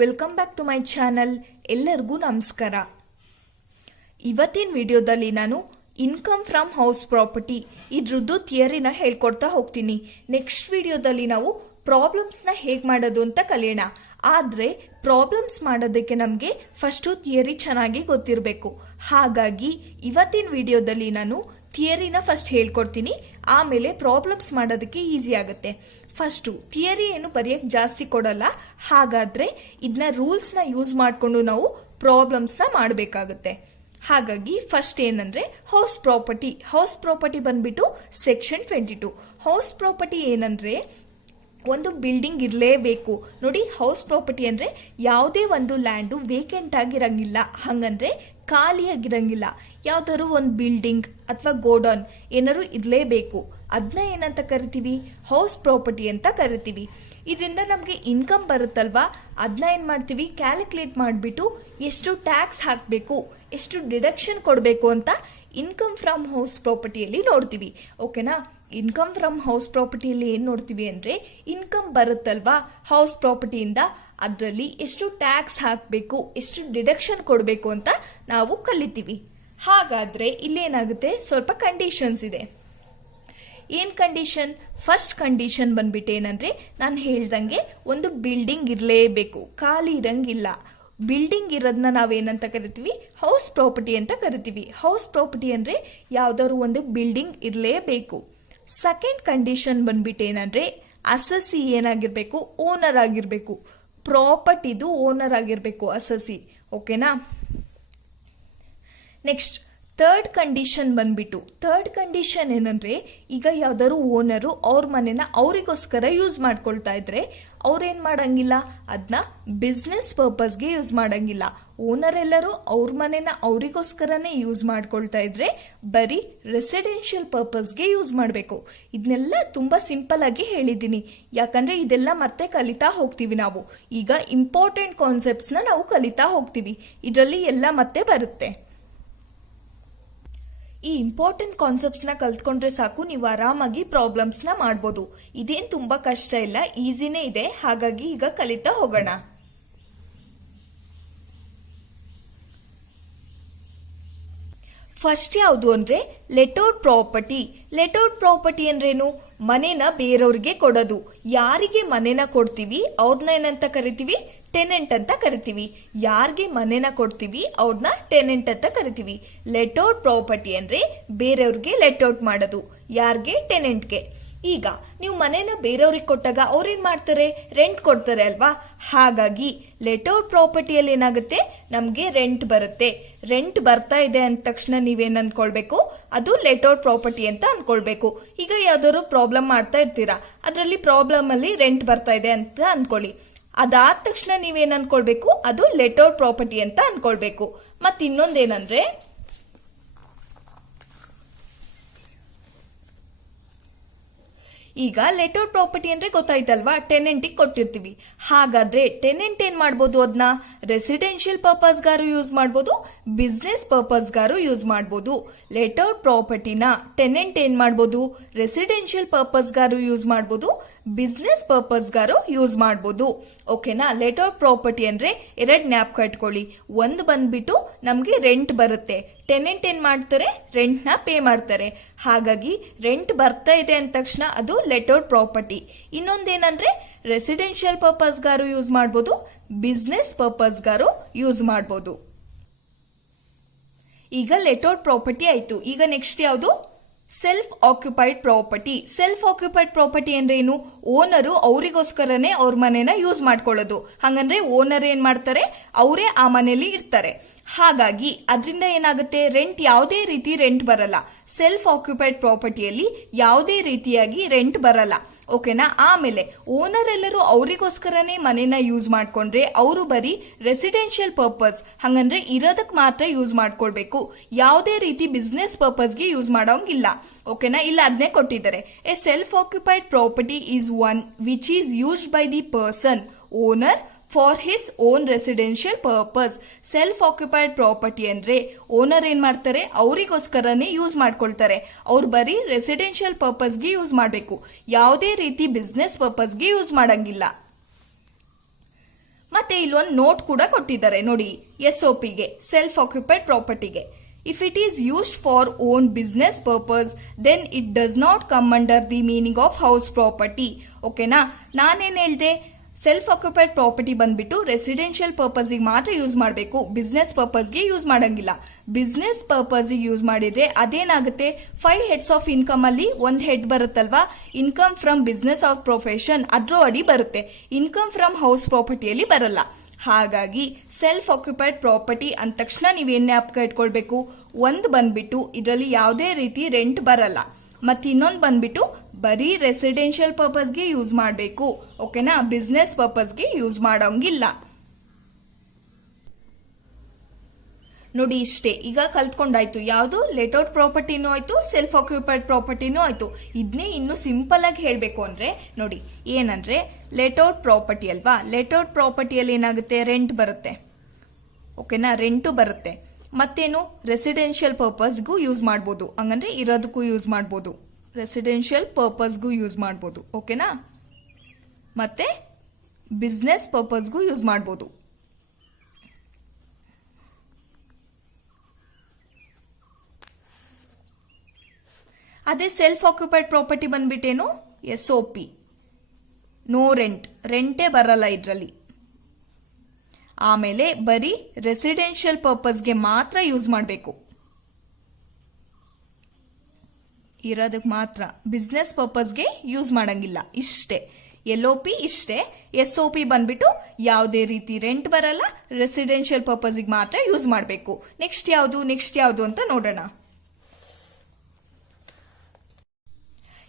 Welcome back to my channel. ಎಲ್ಲರಿಗೂ ನಮಸ್ಕಾರ. ಇವತ್ತಿನ ವಿಡಿಯೋದಲ್ಲಿ ನಾನು ಇನ್ಕಮ್ ಫ್ರಮ್ ಹೌಸ್ ಪ್ರಾಪರ್ಟಿ ಇದ್ರದ್ದು ಥಿಯರಿನ ಹೇಳ್ಕೊಡ್ತಾ ಹೋಗ್ತೀನಿ. ನೆಕ್ಸ್ಟ್ ವಿಡಿಯೋದಲ್ಲಿ ನಾವು ಪ್ರಾಬ್ಲಮ್ಸ್ನ ಹೇಗೆ ಮಾಡೋದು ಅಂತ ಕಲಿಯೋಣ. ಆದರೆ ಪ್ರಾಬ್ಲಮ್ಸ್ ಮಾಡೋದಕ್ಕೆ ನಮಗೆ ಫಸ್ಟು ಥಿಯರಿ ಚೆನ್ನಾಗಿ ಗೊತ್ತಿರಬೇಕು. ಹಾಗಾಗಿ ಇವತ್ತಿನ ವಿಡಿಯೋದಲ್ಲಿ ನಾನು ಥಿಯರಿನ ಫಸ್ಟ್ ಹೇಳ್ಕೊಡ್ತೀನಿ, ಆಮೇಲೆ ಪ್ರಾಬ್ಲಮ್ಸ್ ಮಾಡೋದಕ್ಕೆ ಈಸಿ ಆಗುತ್ತೆ. ಫಸ್ಟು ಥಿಯರಿ ಏನು ಬರೆಯಕ್ಕೆ ಜಾಸ್ತಿ ಕೊಡಲ್ಲ, ಹಾಗಾದ್ರೆ ಇದನ್ನ ರೂಲ್ಸ್ನ ಯೂಸ್ ಮಾಡಿಕೊಂಡು ನಾವು ಪ್ರಾಬ್ಲಮ್ಸ್ನ ಮಾಡಬೇಕಾಗುತ್ತೆ. ಹಾಗಾಗಿ ಫಸ್ಟ್ ಏನಂದ್ರೆ ಹೌಸ್ ಪ್ರಾಪರ್ಟಿ ಬಂದ್ಬಿಟ್ಟು ಸೆಕ್ಷನ್ 22. ಹೌಸ್ ಪ್ರಾಪರ್ಟಿ ಏನಂದ್ರೆ ಒಂದು ಬಿಲ್ಡಿಂಗ್ ಇರಲೇಬೇಕು. ನೋಡಿ, ಹೌಸ್ ಪ್ರಾಪರ್ಟಿ ಅಂದ್ರೆ ಯಾವುದೇ ಒಂದು ಲ್ಯಾಂಡು ವೇಕೆಂಟ್ ಆಗಿರಂಗಿಲ್ಲ, ಹಂಗಂದ್ರೆ ಖಾಲಿಯಾಗಿರಂಗಿಲ್ಲ. ಯಾವ್ದಾದ್ರು ಒಂದು ಬಿಲ್ಡಿಂಗ್ ಅಥವಾ ಗೋಡೌನ್ ಏನಾದ್ರು ಇರಲೇಬೇಕು. ಅದನ್ನ ಏನಂತ ಕರಿತೀವಿ? ಹೌಸ್ ಪ್ರಾಪರ್ಟಿ ಅಂತ ಕರಿತೀವಿ. ಇದರಿಂದ ನಮಗೆ ಇನ್ಕಮ್ ಬರುತ್ತಲ್ವಾ, ಅದನ್ನ ಏನು ಮಾಡ್ತೀವಿ? ಕ್ಯಾಲ್ಕುಲೇಟ್ ಮಾಡಿಬಿಟ್ಟು ಎಷ್ಟು ಟ್ಯಾಕ್ಸ್ ಹಾಕಬೇಕು, ಎಷ್ಟು ಡಿಡಕ್ಷನ್ ಕೊಡಬೇಕು ಅಂತ ಇನ್ಕಮ್ ಫ್ರಮ್ ಹೌಸ್ ಪ್ರಾಪರ್ಟಿಯಲ್ಲಿ ನೋಡ್ತೀವಿ. ಓಕೆನಾ? ಇನ್ಕಮ್ ಫ್ರಮ್ ಹೌಸ್ ಪ್ರಾಪರ್ಟಿಯಲ್ಲಿ ಏನು ನೋಡ್ತೀವಿ ಅಂದರೆ, ಇನ್ಕಮ್ ಬರುತ್ತಲ್ವಾ ಹೌಸ್ ಪ್ರಾಪರ್ಟಿಯಿಂದ, ಅದರಲ್ಲಿ ಎಷ್ಟು ಟ್ಯಾಕ್ಸ್ ಹಾಕಬೇಕು, ಎಷ್ಟು ಡಿಡಕ್ಷನ್ ಕೊಡಬೇಕು ಅಂತ ನಾವು ಕಲಿತೀವಿ. ಹಾಗಾದ್ರೆ ಇಲ್ಲೇನಾಗುತ್ತೆ, ಸ್ವಲ್ಪ ಕಂಡೀಷನ್ಸ್ ಇದೆ. ಏನ್ ಕಂಡೀಷನ್? ಫಸ್ಟ್ ಕಂಡೀಷನ್ ಬಂದ್ಬಿಟ್ಟು ಏನಂದ್ರೆ, ನಾನು ಹೇಳ್ದಂಗೆ ಒಂದು ಬಿಲ್ಡಿಂಗ್ ಇರಲೇಬೇಕು, ಖಾಲಿ ಇರಂಗಿಲ್ಲ. ಬಿಲ್ಡಿಂಗ್ ಇರೋದನ್ನ ನಾವೇನಂತ ಕರಿತೀವಿ? ಹೌಸ್ ಪ್ರಾಪರ್ಟಿ ಅಂತ ಕರಿತೀವಿ. ಹೌಸ್ ಪ್ರಾಪರ್ಟಿ ಅಂದ್ರೆ ಯಾವ್ದಾದ್ರು ಒಂದು ಬಿಲ್ಡಿಂಗ್ ಇರಲೇಬೇಕು. ಸೆಕೆಂಡ್ ಕಂಡೀಷನ್ ಬಂದ್ಬಿಟ್ಟು ಏನಂದ್ರೆ, ಅಸಸಿ ಏನಾಗಿರ್ಬೇಕು? ಓನರ್ ಆಗಿರ್ಬೇಕು. ಪ್ರಾಪರ್ಟಿದು ಓನರ್ ಆಗಿರ್ಬೇಕು ಅಸಸಿ. ಓಕೆನಾ? ನೆಕ್ಸ್ಟ್ ಥರ್ಡ್ ಕಂಡೀಷನ್ ಬಂದ್ಬಿಟ್ಟು, ಥರ್ಡ್ ಕಂಡೀಷನ್ ಏನಂದ್ರೆ, ಈಗ ಯಾವ್ದಾದ್ರು ಓನರು ಅವ್ರ ಮನೆನ ಅವರಿಗೋಸ್ಕರ ಯೂಸ್ ಮಾಡ್ಕೊಳ್ತಾ ಇದ್ರೆ ಅವ್ರೇನ್ ಮಾಡಂಗಿಲ್ಲ, ಅದನ್ನ ಬಿಸ್ನೆಸ್ ಪರ್ಪಸ್ಗೆ ಯೂಸ್ ಮಾಡಂಗಿಲ್ಲ. ಓನರ್ ಎಲ್ಲರೂ ಅವ್ರ ಮನೆನ ಅವರಿಗೋಸ್ಕರನೇ ಯೂಸ್ ಮಾಡ್ಕೊಳ್ತಾ ಇದ್ರೆ ಬರೀ ರೆಸಿಡೆನ್ಷಿಯಲ್ ಪರ್ಪಸ್ಗೆ ಯೂಸ್ ಮಾಡಬೇಕು. ಇದನ್ನೆಲ್ಲ ತುಂಬಾ ಸಿಂಪಲ್ ಆಗಿ ಹೇಳಿದ್ದೀನಿ, ಯಾಕಂದ್ರೆ ಇದೆಲ್ಲ ಮತ್ತೆ ಕಲಿತಾ ಹೋಗ್ತೀವಿ ನಾವು. ಈಗ ಇಂಪಾರ್ಟೆಂಟ್ ಕಾನ್ಸೆಪ್ಟ್ಸ್ನ ನಾವು ಕಲಿತಾ ಹೋಗ್ತೀವಿ, ಇದರಲ್ಲಿ ಎಲ್ಲ ಮತ್ತೆ ಬರುತ್ತೆ. ಈ ಇಂಪಾರ್ಟೆಂಟ್ ಕಾನ್ಸೆಪ್ಟ್ಸ್ನ ಕಲ್ತ್ಕೊಂಡ್ರೆ ಸಾಕು, ನೀವು ಆರಾಮಾಗಿ ಪ್ರಾಬ್ಲಮ್ಸ್ನ ಮಾಡ್ಬೋದು. ಇದೇನು ತುಂಬಾ ಕಷ್ಟ ಇಲ್ಲ, ಈಸಿನೇ ಇದೆ. ಹಾಗಾಗಿ ಈಗ ಕಲಿತಾ ಹೋಗೋಣ. ಫಸ್ಟ್ ಯಾವುದು ಅಂದ್ರೆ ಲೆಟೌಟ್ ಪ್ರಾಪರ್ಟಿ. ಲೆಟೌಟ್ ಪ್ರಾಪರ್ಟಿ ಅಂದ್ರೇನು? ಮನೆನ ಬೇರೆಯವ್ರಿಗೆ ಕೊಡೋದು. ಯಾರಿಗೆ ಮನೆನ ಕೊಡ್ತೀವಿ ಅವ್ರನ್ನ ಏನಂತ ಕರಿತೀವಿ? ಟೆನೆಂಟ್ ಅಂತ ಕರಿತೀವಿ. ಯಾರಿಗೆ ಮನೆನ ಕೊಡ್ತೀವಿ ಅವ್ರನ್ನ ಟೆನೆಂಟ್ ಅಂತ ಕರಿತೀವಿ. ಲೆಟೌಟ್ ಪ್ರಾಪರ್ಟಿ ಅಂದ್ರೆ ಬೇರೆಯವ್ರಿಗೆ ಲೆಟೌಟ್ ಮಾಡೋದು. ಯಾರಿಗೆ? ಟೆನೆಂಟ್ಗೆ. ಈಗ ನೀವು ಮನೆನ ಬೇರೆಯವ್ರಿಗೆ ಕೊಟ್ಟಾಗ ಅವ್ರೇನ್ ಮಾಡ್ತಾರೆ? ರೆಂಟ್ ಕೊಡ್ತಾರೆ ಅಲ್ವಾ? ಹಾಗಾಗಿ ಲೆಟೌಟ್ ಪ್ರಾಪರ್ಟಿಯಲ್ಲಿ ಏನಾಗುತ್ತೆ, ನಮ್ಗೆ ರೆಂಟ್ ಬರುತ್ತೆ. ರೆಂಟ್ ಬರ್ತಾ ಇದೆ ಅಂದ ತಕ್ಷಣ ನೀವೇನ್ ಅನ್ಕೊಳ್ಬೇಕು? ಅದು ಲೆಟೌಟ್ ಪ್ರಾಪರ್ಟಿ ಅಂತ ಅನ್ಕೊಳ್ಬೇಕು. ಈಗ ಯಾವ್ದಾದ್ರು ಪ್ರಾಬ್ಲಮ್ ಮಾಡ್ತಾ ಇರ್ತೀರಾ, ಅದರಲ್ಲಿ ಪ್ರಾಬ್ಲಮ್ ಅಲ್ಲಿ ರೆಂಟ್ ಬರ್ತಾ ಇದೆ ಅಂತ ಅನ್ಕೊಳ್ಳಿ. ಅದಾದ ತಕ್ಷಣ ನೀವೇನ್ ಅನ್ಕೊಳ್ಬೇಕು? ಅದು ಲೆಟೌಟ್ ಪ್ರಾಪರ್ಟಿ ಅಂತ ಅನ್ಕೊಳ್ಬೇಕು. ಮತ್ ಇನ್ನೊಂದೇನಂದ್ರೆ, ಈಗ ಲೆಟೌಟ್ ಪ್ರಾಪರ್ಟಿ ಅಂದ್ರೆ ಗೊತ್ತಾಯ್ತಲ್ವಾ, ಟೆನೆಂಟಿಗೆ ಕೊಟ್ಟಿರ್ತೀವಿ. ಹಾಗಾದ್ರೆ ಟೆನೆಂಟ್ ಏನ್ ಮಾಡ್ಬೋದು? ಅದನ್ನ ರೆಸಿಡೆನ್ಷಿಯಲ್ ಪರ್ಪಸ್ಗಾರು ಯೂಸ್ ಮಾಡ್ಬೋದು, ಬಿಸ್ನೆಸ್ ಪರ್ಪಸ್ಗಾರು ಯೂಸ್ ಮಾಡ್ಬೋದು. ಲೆಟೌಟ್ ಪ್ರಾಪರ್ಟಿನ ಟೆನೆಂಟ್ ಏನ್ ಮಾಡ್ಬೋದು? ರೆಸಿಡೆನ್ಷಿಯಲ್ ಪರ್ಪಸ್ಗಾರು ಯೂಸ್ ಮಾಡ್ಬೋದು, ಬಿಸ್ನೆಸ್ ಪರ್ಪಸ್ಗಾರು ಯೂಸ್ ಮಾಡ್ಬೋದು. ಓಕೆನಾ? ಲೆಟೌಟ್ ಪ್ರಾಪರ್ಟಿ ಅಂದ್ರೆ ಎರಡ್ ಜ್ಞಾಪಕ ಇಟ್ಕೊಳ್ಳಿ. ಒಂದು ಬಂದ್ಬಿಟ್ಟು ನಮ್ಗೆ ರೆಂಟ್ ಬರುತ್ತೆ, ಟೆನೆಂಟ್ ಏನ್ ಮಾಡ್ತಾರೆ? ರೆಂಟ್ ನ ಪೇ ಮಾಡ್ತಾರೆ. ಹಾಗಾಗಿ ರೆಂಟ್ ಬರ್ತಾ ಇದೆ ಅಂದ ತಕ್ಷಣ ಅದು ಲೆಟೌಟ್ ಪ್ರಾಪರ್ಟಿ. ಇನ್ನೊಂದೇನಂದ್ರೆ ರೆಸಿಡೆನ್ಷಿಯಲ್ ಪರ್ಪಸ್ಗಾರು ಯೂಸ್ ಮಾಡ್ಬೋದು, ಬಿಸ್ನೆಸ್ ಪರ್ಪಸ್ಗಾರು ಯೂಸ್ ಮಾಡ್ಬೋದು. ಈಗ ಲೆಟೌಟ್ ಪ್ರಾಪರ್ಟಿ ಆಯ್ತು. ಈಗ ನೆಕ್ಸ್ಟ್ ಯಾವುದು? Self occupied property. Self occupied property ಅಂದ್ರೆ ಏನು? ಓನರು ಅವರಿಗೋಸ್ಕರನೇ ಅವ್ರ ಮನೆನ ಯೂಸ್ ಮಾಡ್ಕೊಳ್ಳೋದು. ಹಂಗಂದ್ರೆ ಓನರ್ ಏನ್ ಮಾಡ್ತಾರೆ? ಅವರೇ ಆ ಮನೆಯಲ್ಲಿ ಇರ್ತಾರೆ. ಹಾಗಾಗಿ ಅದರಿಂದ ಏನಾಗುತ್ತೆ? ರೆಂಟ್ ಯಾವುದೇ ರೀತಿ ರೆಂಟ್ ಬರಲ್ಲ. ಸೆಲ್ಫ್ ಆಕ್ಯುಪೈಡ್ ಪ್ರಾಪರ್ಟಿಯಲ್ಲಿ ಯಾವುದೇ ರೀತಿಯಾಗಿ ರೆಂಟ್ ಬರಲ್ಲ. ಓಕೆನಾ? ಆಮೇಲೆ ಓನರ್ ಎಲ್ಲರೂ ಅವರಿಗೋಸ್ಕರನೇ ಮನೆನ ಯೂಸ್ ಮಾಡ್ಕೊಂಡ್ರೆ ಅವರು ಬರೀ ರೆಸಿಡೆನ್ಷಿಯಲ್ ಪರ್ಪಸ್, ಹಂಗಂದ್ರೆ ಇರೋದಕ್ ಮಾತ್ರ ಯೂಸ್ ಮಾಡ್ಕೊಳ್ಬೇಕು. ಯಾವುದೇ ರೀತಿ ಬಿಸ್ನೆಸ್ ಪರ್ಪಸ್ಗೆ ಯೂಸ್ ಮಾಡೋಂಗಿಲ್ಲ. ಓಕೆನಾ? ಇಲ್ಲ ಅದನ್ನೇ ಕೊಟ್ಟಿದ್ದಾರೆ. A self occupied property is one which is used by the person owner for his own residential purpose. Self occupied property ಅಂದ್ರೆ ಓನರ್ ಏನ್ ಮಾಡ್ತಾರೆ? ಅವರಿಗೋಸ್ಕರನೇ ಯೂಸ್ ಮಾಡ್ಕೊಳ್ತಾರೆ. ಅವ್ರು ಬರೀ ರೆಸಿಡೆನ್ಷಿಯಲ್ ಪರ್ಪಸ್ಗೆ ಯೂಸ್ ಮಾಡಬೇಕು, ಯಾವುದೇ ರೀತಿ ಬಿಸ್ನೆಸ್ ಪರ್ಪಸ್ಗೆ ಯೂಸ್ ಮಾಡಂಗಿಲ್ಲ. ಮತ್ತೆ ಇಲ್ಲೊಂದು ನೋಟ್ ಕೂಡ ಕೊಟ್ಟಿದ್ದಾರೆ ನೋಡಿ, SOPಗೆ, ಸೆಲ್ಫ್ ಆಕ್ಯುಪೈಡ್ ಪ್ರಾಪರ್ಟಿಗೆ. If it is used for own business purpose, then it does not come under the meaning of house property. ಓಕೆನಾ, ನಾನೇನ್ ಹೇಳ್ದೆ, ಸೆಲ್ಫ್ ಆಕ್ಯುಪೈಡ್ ಪ್ರಾಪರ್ಟಿ ಬಂದ್ಬಿಟ್ಟು ರೆಸಿಡೆನ್ಷಿಯಲ್ ಪರ್ಪಸ್ಗೆ ಮಾತ್ರ ಯೂಸ್ ಮಾಡಬೇಕು, ಬಿಸ್ನೆಸ್ ಪರ್ಪಸ್ಗೆ ಯೂಸ್ ಮಾಡಂಗಿಲ್ಲ. ಬಿಸ್ನೆಸ್ ಪರ್ಪಸ್ಗೆ ಯೂಸ್ ಮಾಡಿದ್ರೆ ಅದೇನಾಗುತ್ತೆ, 5 ಹೆಡ್ಸ್ ಆಫ್ ಇನ್ಕಮ್ ಅಲ್ಲಿ ಒಂದು ಹೆಡ್ ಬರುತ್ತಲ್ವಾ, income from business of profession ಅದ್ರ ಅಡಿ ಬರುತ್ತೆ. ಇನ್ಕಮ್ ಫ್ರಮ್ ಹೌಸ್ ಪ್ರಾಪರ್ಟಿಯಲ್ಲಿ ಬರಲ್ಲ. ಹಾಗಾಗಿ ಸೆಲ್ಫ್ ಆಕ್ಯುಪೈಡ್ ಪ್ರಾಪರ್ಟಿ ಅಂದ ತಕ್ಷಣ ನೀವೇನ್ ಜ್ಞಾಪಕ ಇಟ್ಕೊಳ್ಬೇಕು, ಒಂದು ಬಂದ್ಬಿಟ್ಟು ಇದರಲ್ಲಿ ಯಾವುದೇ ರೀತಿ ರೆಂಟ್ ಬರಲ್ಲ, ಮತ್ತೆ ಇನ್ನೊಂದು ಬಂದ್ಬಿಟ್ಟು ಬರೀ ರೆಸಿಡೆನ್ಷಿಯಲ್ ಪರ್ಪಸ್ಗೆ ಯೂಸ್ ಮಾಡಬೇಕು. ಓಕೆನಾ, ಬಿಸ್ನೆಸ್ ಪರ್ಪಸ್ಗೆ ಯೂಸ್ ಮಾಡೋಂಗಿಲ್ಲ. ನೋಡಿ ಇಷ್ಟೇ, ಈಗ ಕಲ್ತ್ಕೊಂಡಾಯ್ತು. ಯಾವುದು ಲೇಟೌಟ್ ಪ್ರಾಪರ್ಟಿನೂ ಆಯ್ತು, ಸೆಲ್ಫ್ ಆಕ್ಯುಪೈಡ್ ಪ್ರಾಪರ್ಟಿನೂ ಆಯ್ತು. ಇದನ್ನೇ ಇನ್ನು ಸಿಂಪಲ್ ಆಗಿ ಹೇಳಬೇಕು ಅಂದ್ರೆ ನೋಡಿ, ಏನಂದ್ರೆ ಲೇಟೌಟ್ ಪ್ರಾಪರ್ಟಿ ಅಲ್ವಾ, ಲೇಟೌಟ್ ಪ್ರಾಪರ್ಟಿಯಲ್ಲಿ ಏನಾಗುತ್ತೆ, ರೆಂಟ್ ಬರುತ್ತೆ. ಓಕೆನಾ, ರೆಂಟು ಬರುತ್ತೆ. ಮತ್ತೇನು, ರೆಸಿಡೆನ್ಷಿಯಲ್ ಪರ್ಪಸ್ಗೂ ಯೂಸ್ ಮಾಡ್ಬೋದು, ಹಂಗಂದ್ರೆ ಇರೋದಕ್ಕೂ ಯೂಸ್ ಮಾಡ್ಬೋದು, ರೆಸಿಡೆನ್ಷಿಯಲ್ ಪರ್ಪಸ್ಗೂ ಯೂಸ್ ಮಾಡ್ಬೋದು. ಓಕೆನಾ, ಮತ್ತೆ ಬಿಸ್ನೆಸ್ ಪರ್ಪಸ್ಗೂ ಯೂಸ್ ಮಾಡ್ಬೋದು. ಅದೇ ಸೆಲ್ಫ್ ಆಕ್ಯುಪೈಡ್ ಪ್ರಾಪರ್ಟಿ ಬಂದ್ಬಿಟ್ಟೇನು, SOP, ನೋ ರೆಂಟ್, ರೆಂಟೇ ಬರಲ್ಲ ಇದರಲ್ಲಿ. ಆಮೇಲೆ ಬರೀ ರೆಸಿಡೆನ್ಷಿಯಲ್ ಪರ್ಪಸ್ಗೆ ಮಾತ್ರ ಯೂಸ್ ಮಾಡಬೇಕು, ಇರೋದಕ್ಕೆ ಮಾತ್ರ, ಬಿಸ್ನೆಸ್ ಪರ್ಪಸ್ಗೆ ಯೂಸ್ ಮಾಡಂಗಿಲ್ಲ. ಇಷ್ಟೇ, LOP ಇಷ್ಟೇ. SOP ಬಂದ್ಬಿಟ್ಟು ಯಾವುದೇ ರೀತಿ ರೆಂಟ್ ಬರಲ್ಲ, ರೆಸಿಡೆನ್ಷಿಯಲ್ ಪರ್ಪಸ್ಗೆ ಮಾತ್ರ ಯೂಸ್ ಮಾಡಬೇಕು. ನೆಕ್ಸ್ಟ್ ಯಾವುದು ಅಂತ ನೋಡೋಣ.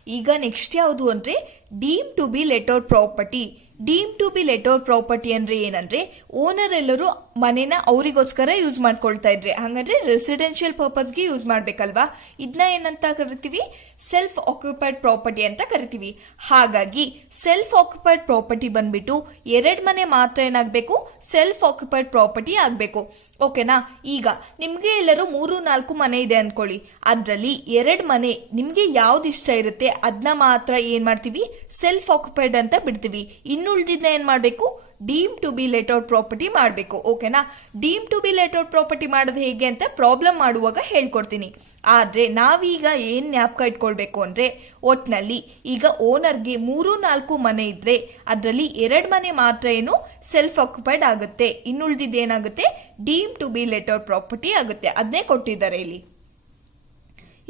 ಈಗ ನೆಕ್ಸ್ಟ್ ಯಾವುದು ಅಂದ್ರೆ deem to be let out property. Deem to be let out property ಅಂದ್ರೆ ಏನಂದ್ರೆ, ಓನರ್ ಎಲ್ಲರೂ ಮನೇನ ಅವರಿಗೋಸ್ಕರ ಯೂಸ್ ಮಾಡ್ಕೊಳ್ತಾ ಇದ್ರೆ, ಹಂಗಂದ್ರೆ ರೆಸಿಡೆನ್ಷಿಯಲ್ ಪರ್ಪಸ್ಗೆ ಯೂಸ್ ಮಾಡ್ಬೇಕಲ್ವಾ. ಇದನ್ನ ಏನಂತ ಕರಿತೀವಿ, ಸೆಲ್ಫ್ ಆಕ್ಯುಪೈಡ್ ಪ್ರಾಪರ್ಟಿ ಅಂತ ಕರಿತೀವಿ. ಹಾಗಾಗಿ ಸೆಲ್ಫ್ ಆಕ್ಯುಪೈಡ್ ಪ್ರಾಪರ್ಟಿ ಬಂದ್ಬಿಟ್ಟು 2 ಮನೆ ಮಾತ್ರ ಏನಾಗಬೇಕು, ಸೆಲ್ಫ್ ಆಕ್ಯುಪೈಡ್ ಪ್ರಾಪರ್ಟಿ ಆಗಬೇಕು. ಓಕೆನಾ, ಈಗ ನಿಮ್ಗೆ ಎಲ್ಲರೂ 3-4 ಮನೆ ಇದೆ ಅನ್ಕೊಳ್ಳಿ, ಅದ್ರಲ್ಲಿ 2 ಮನೆ ನಿಮ್ಗೆ ಯಾವ್ದು ಇಷ್ಟ ಇರುತ್ತೆ ಅದನ್ನ ಮಾತ್ರ ಏನ್ ಮಾಡ್ತೀವಿ, ಸೆಲ್ಫ್ ಆಕ್ಯುಪೈಡ್ ಅಂತ ಬಿಡ್ತೀವಿ. ಇನ್ನುಳಿದಿದ್ನ ಏನ್ ಮಾಡ್ಬೇಕು, deem to be let out property ಮಾಡಬೇಕು. ಓಕೆನಾ, deem to be let out property ಮಾಡೋದು ಹೇಗೆ ಅಂತ ಪ್ರಾಬ್ಲಮ್ ಮಾಡುವಾಗ ಹೇಳ್ಕೊಡ್ತೀನಿ. ಆದ್ರೆ ನಾವೀಗ ಏನ್ ಜ್ಞಾಪಕ ಇಟ್ಕೊಳ್ಬೇಕು ಅಂದ್ರೆ, ಒಟ್ನಲ್ಲಿ ಈಗ ಓನರ್ಗೆ 3-4 ಮನೆ ಇದ್ರೆ ಅದರಲ್ಲಿ 2 ಮನೆ ಮಾತ್ರ ಏನು ಸೆಲ್ಫ್ ಆಕ್ಯುಪೈಡ್ ಆಗುತ್ತೆ, ಇನ್ನುಳಿದಿದ್ದೇನಾಗುತ್ತೆ, deem to be let out property ಆಗುತ್ತೆ. ಅದನ್ನೇ ಕೊಟ್ಟಿದ್ದಾರೆ ಇಲ್ಲಿ.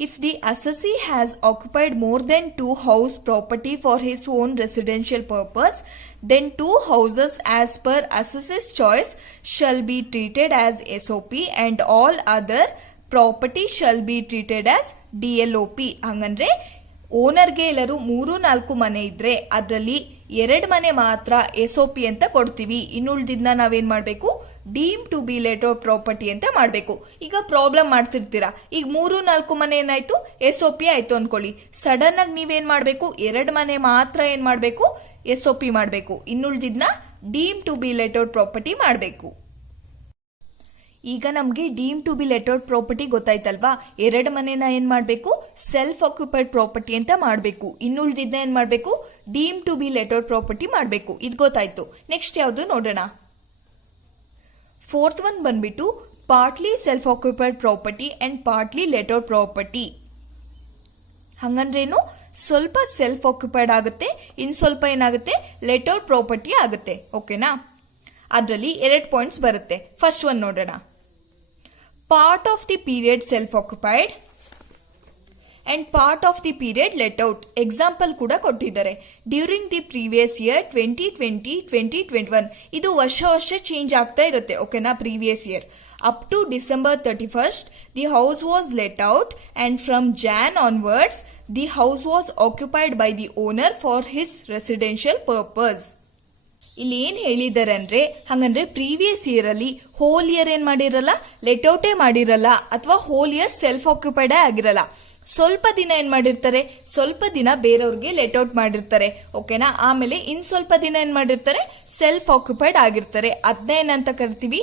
If the assessee has occupied more than 2 house property for his own residential purpose, then 2 houses as per assessee's choice shall be treated as SOP and all other property shall be treated as DLOP. ಹಂಗಂದ್ರೆ ಓನರ್ಗೆ ಎಲ್ಲರೂ 3-4 ಮನೆ ಇದ್ರೆ ಅದರಲ್ಲಿ 2 ಮನೆ ಮಾತ್ರ SOP ಅಂತ ಕೊಡ್ತೀವಿ, ಇನ್ನುಳಿದಿದ್ನ ನಾವೇನ್ ಮಾಡ್ಬೇಕು, deem to be let out property ಅಂತ ಮಾಡಬೇಕು. ಈಗ ಪ್ರಾಬ್ಲಮ್ ಮಾಡ್ತಿರ್ತೀರಾ, ಈಗ 3-4 ಮನೆ ಏನಾಯ್ತು, SOP ಆಯ್ತು ಅನ್ಕೊಳ್ಳಿ. ಸಡನ್ ಆಗಿ ನೀವೇನ್ ಮಾಡ್ಬೇಕು, 2 ಮನೆ ಮಾತ್ರ ಏನ್ ಮಾಡ್ಬೇಕು, SOP ಮಾಡಬೇಕು, ಇನ್ನುಳಿದಿದ್ನ deem to be let out property ಮಾಡಬೇಕು. ಈಗ ನಮ್ಗೆ deem to be let out property ಗೊತ್ತಾಯ್ತಲ್ವಾ, 2 ಮನೆನ ಏನ್ ಮಾಡ್ಬೇಕು, ಸೆಲ್ಫ್ ಆಕ್ಯುಪೈಡ್ ಪ್ರಾಪರ್ಟಿ ಅಂತ ಮಾಡಬೇಕು, ಇನ್ನುಳಿದಿದ್ನ ಏನ್ ಮಾಡ್ಬೇಕು, deem to be let out property ಮಾಡಬೇಕು. ಇದು ಗೊತ್ತಾಯ್ತು. ನೆಕ್ಸ್ಟ್ ಯಾವುದು ನೋಡೋಣ. 4th one ಬಂದ್ಬಿಟ್ಟು partly self occupied property and partly let out property. ಹಂಗಂದ್ರೇನು, ಸ್ವಲ್ಪ ಸೆಲ್ಫ್ ಆಕ್ಯುಪೈಡ್ ಆಗುತ್ತೆ, ಇನ್ ಸ್ವಲ್ಪ ಏನಾಗುತ್ತೆ, ಲೆಟೌಟ್ ಪ್ರಾಪರ್ಟಿ ಆಗುತ್ತೆ. ಓಕೆನಾ, ಅದರಲ್ಲಿ 2 ಪಾಯಿಂಟ್ಸ್ ಬರುತ್ತೆ. ಫಸ್ಟ್ ಒನ್ ನೋಡೋಣ. Part of the period self occupied and part of the period let out. Example ಕೂಡ ಕೊಟ್ಟಿದ್ದಾರೆ. ಡ್ಯೂರಿಂಗ್ ದಿ ಪ್ರೀವಿಯಸ್ ಇಯರ್ 2020, 2021 ಇದು ವರ್ಷ ಚೇಂಜ್ ಆಗ್ತಾ ಇರುತ್ತೆ. ಓಕೆನಾ, previous year up to December 31st the house was let out and from Jan onwards the house was occupied by the owner for his residential purpose. ಇಲ್ಲಿ ಏನ್ ಹೇಳಿದ್ದಾರೆ ಅಂದ್ರೆ, ಹಂಗಂದ್ರೆ ಪ್ರೀವಿಯಸ್ ಇಯರ್ ಅಲ್ಲಿ ಹೋಲ್ ಇಯರ್ ಏನ್ ಮಾಡಿರಲ್ಲ, ಲೆಟ್ಔಟೇ ಮಾಡಿರಲ್ಲ, ಅಥವಾ ಹೋಲ್ ಇಯರ್ ಸೆಲ್ಫ್ ಆಕ್ಯುಪೈಡ್ ಆಗಿರಲ್ಲ. ಸ್ವಲ್ಪ ದಿನ ಏನ್ ಮಾಡಿರ್ತಾರೆ, ಸ್ವಲ್ಪ ದಿನ ಬೇರೆಯವ್ರಿಗೆ ಲೆಟ್ಔಟ್ ಮಾಡಿರ್ತಾರೆ. ಓಕೆನಾ, ಆಮೇಲೆ ಇನ್ ಸ್ವಲ್ಪ ದಿನ ಏನ್ ಮಾಡಿರ್ತಾರೆ, ಸೆಲ್ಫ್ ಆಕ್ಯುಪೈಡ್ ಆಗಿರ್ತಾರೆ. ಅದನ್ನ ಏನಂತ ಕರಿತೀವಿ,